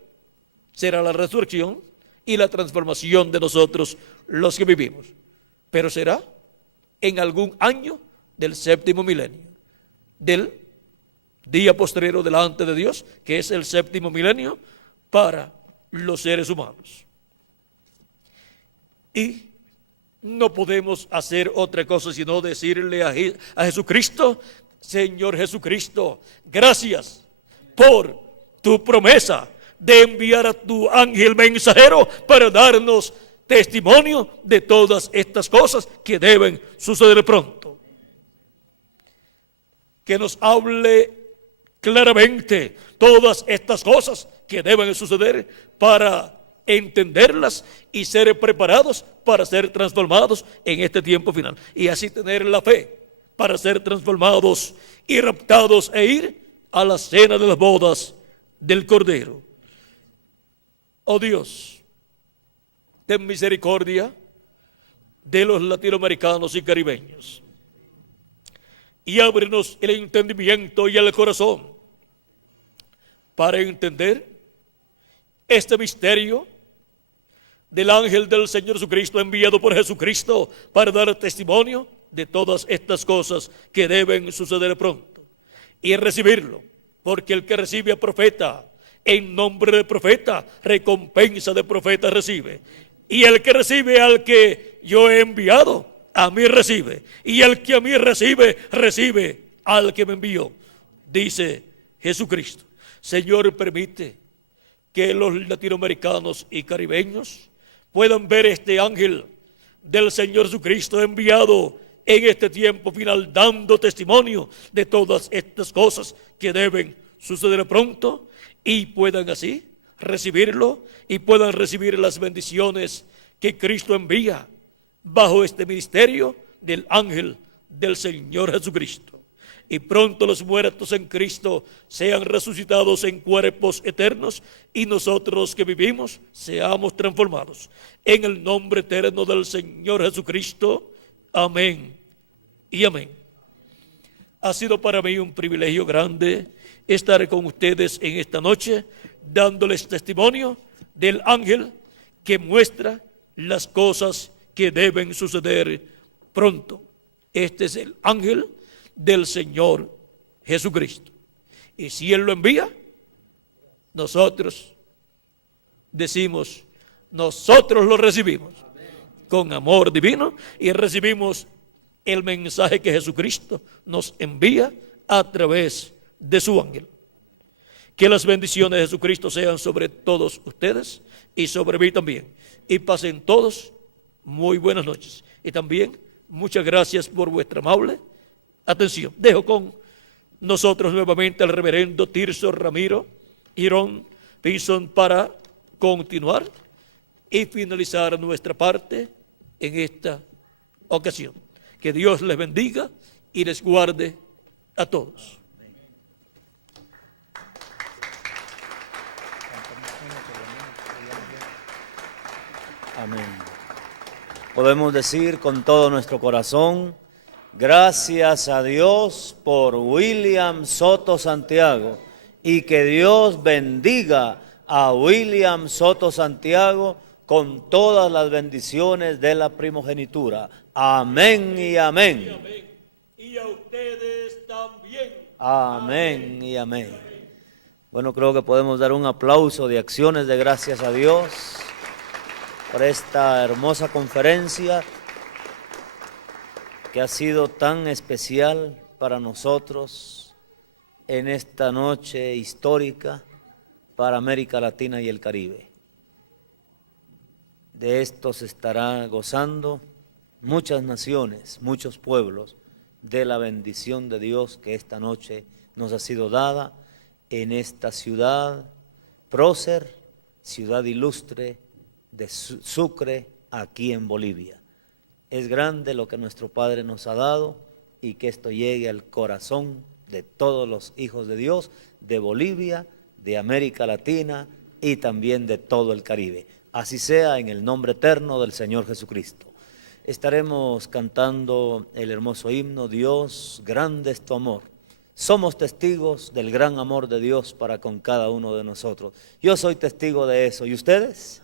será la resurrección y la transformación de nosotros los que vivimos, pero será en algún año del séptimo milenio, del día postrero delante de Dios, que es el séptimo milenio para los seres humanos. Y no podemos hacer otra cosa sino decirle a Jesucristo: Señor Jesucristo, gracias por tu promesa de enviar a tu ángel mensajero para darnos testimonio de todas estas cosas que deben suceder pronto. Que nos hable claramente todas estas cosas que deben suceder para entenderlas y ser preparados para ser transformados en este tiempo final. Y así tener la fe para ser transformados y raptados e ir a la cena de las bodas del Cordero. Oh Dios, ten misericordia de los latinoamericanos y caribeños y ábrenos el entendimiento y el corazón para entender este misterio del ángel del Señor Jesucristo enviado por Jesucristo para dar testimonio de todas estas cosas que deben suceder pronto y recibirlo, porque el que recibe a profeta en nombre de profeta, recompensa de profeta recibe, y el que recibe al que yo he enviado, a mí recibe, y el que a mí recibe, recibe al que me envió, dice Jesucristo. Señor, permite que los latinoamericanos y caribeños puedan ver este ángel del Señor Jesucristo enviado en este tiempo final, dando testimonio de todas estas cosas que deben suceder pronto, y puedan así recibirlo y puedan recibir las bendiciones que Cristo envía bajo este ministerio del ángel del Señor Jesucristo. Y pronto los muertos en Cristo sean resucitados en cuerpos eternos y nosotros que vivimos seamos transformados. En el nombre eterno del Señor Jesucristo. Amén y amén. Ha sido para mí un privilegio grande estar con ustedes en esta noche, dándoles testimonio del ángel que muestra las cosas que deben suceder pronto. Este es el ángel del Señor Jesucristo. Y si Él lo envía, nosotros decimos, nosotros lo recibimos con amor divino y recibimos el mensaje que Jesucristo nos envía a través de su ángel. Que las bendiciones de Jesucristo sean sobre todos ustedes y sobre mí también. Y pasen todos muy buenas noches. Y también muchas gracias por vuestra amable atención. Dejo con nosotros nuevamente al reverendo Tirso Ramiro Girón Pinson para continuar y finalizar nuestra parte en esta ocasión. Que Dios les bendiga y les guarde a todos. Amén. Podemos decir con todo nuestro corazón: gracias a Dios por William Soto Santiago, y que Dios bendiga a William Soto Santiago con todas las bendiciones de la primogenitura. Amén y amén. Y amén. Y a ustedes también. Amén y amén. Bueno, creo que podemos dar un aplauso de acciones de gracias a Dios por esta hermosa conferencia que ha sido tan especial para nosotros en esta noche histórica para América Latina y el Caribe. De esto se estará gozando muchas naciones, muchos pueblos, de la bendición de Dios que esta noche nos ha sido dada en esta ciudad prócer, ciudad ilustre de Sucre, aquí en Bolivia. Es grande lo que nuestro Padre nos ha dado y que esto llegue al corazón de todos los hijos de Dios, de Bolivia, de América Latina y también de todo el Caribe. Así sea en el nombre eterno del Señor Jesucristo. Estaremos cantando el hermoso himno, Dios, grande es tu amor. Somos testigos del gran amor de Dios para con cada uno de nosotros. Yo soy testigo de eso. ¿Y ustedes?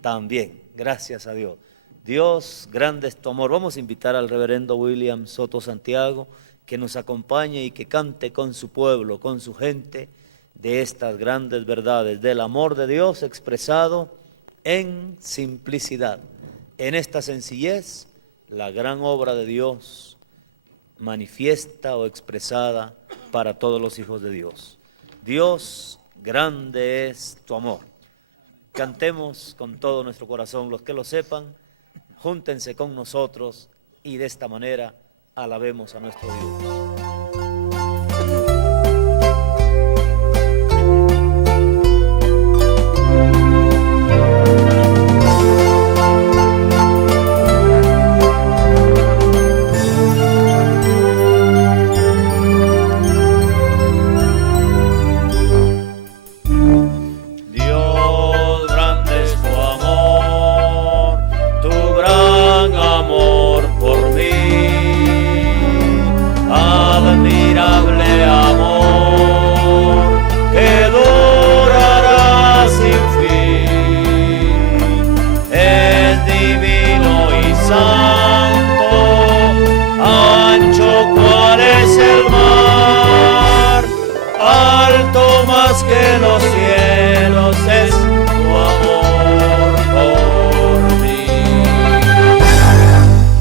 También, gracias a Dios. Dios, grande es tu amor. Vamos a invitar al reverendo William Soto Santiago que nos acompañe y que cante con su pueblo, con su gente, de estas grandes verdades, del amor de Dios expresado en simplicidad. En esta sencillez, la gran obra de Dios manifiesta o expresada para todos los hijos de Dios. Dios, grande es tu amor. Cantemos con todo nuestro corazón, los que lo sepan, júntense con nosotros y de esta manera alabemos a nuestro Dios. Que los cielos es tu amor por mí.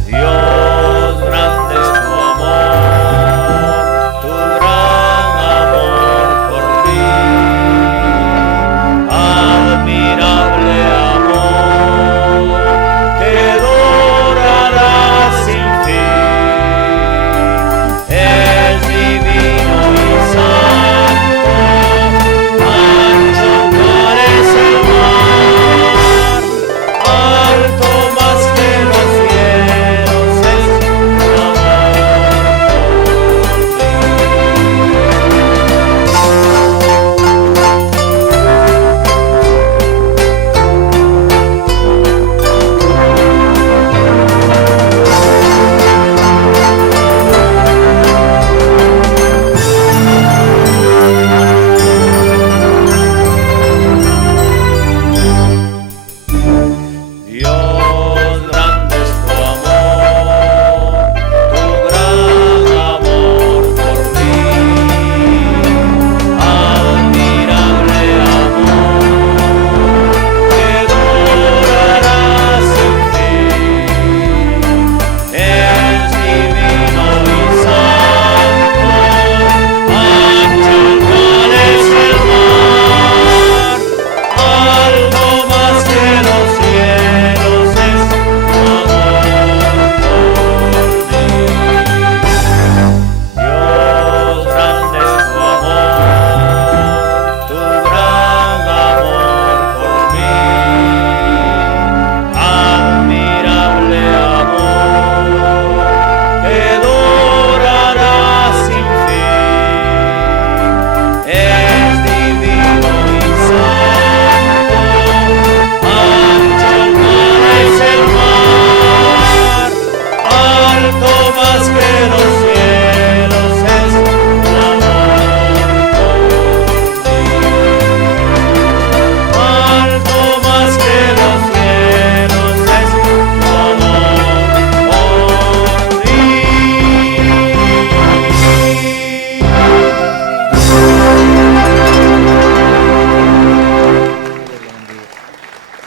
Dios, grande es tu amor, tu gran amor por mí. Admirable amor que durará sin fin. Es divino y santo.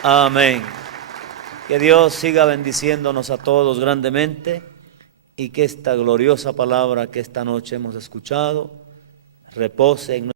Amén. Que Dios siga bendiciéndonos a todos grandemente y que esta gloriosa palabra que esta noche hemos escuchado repose en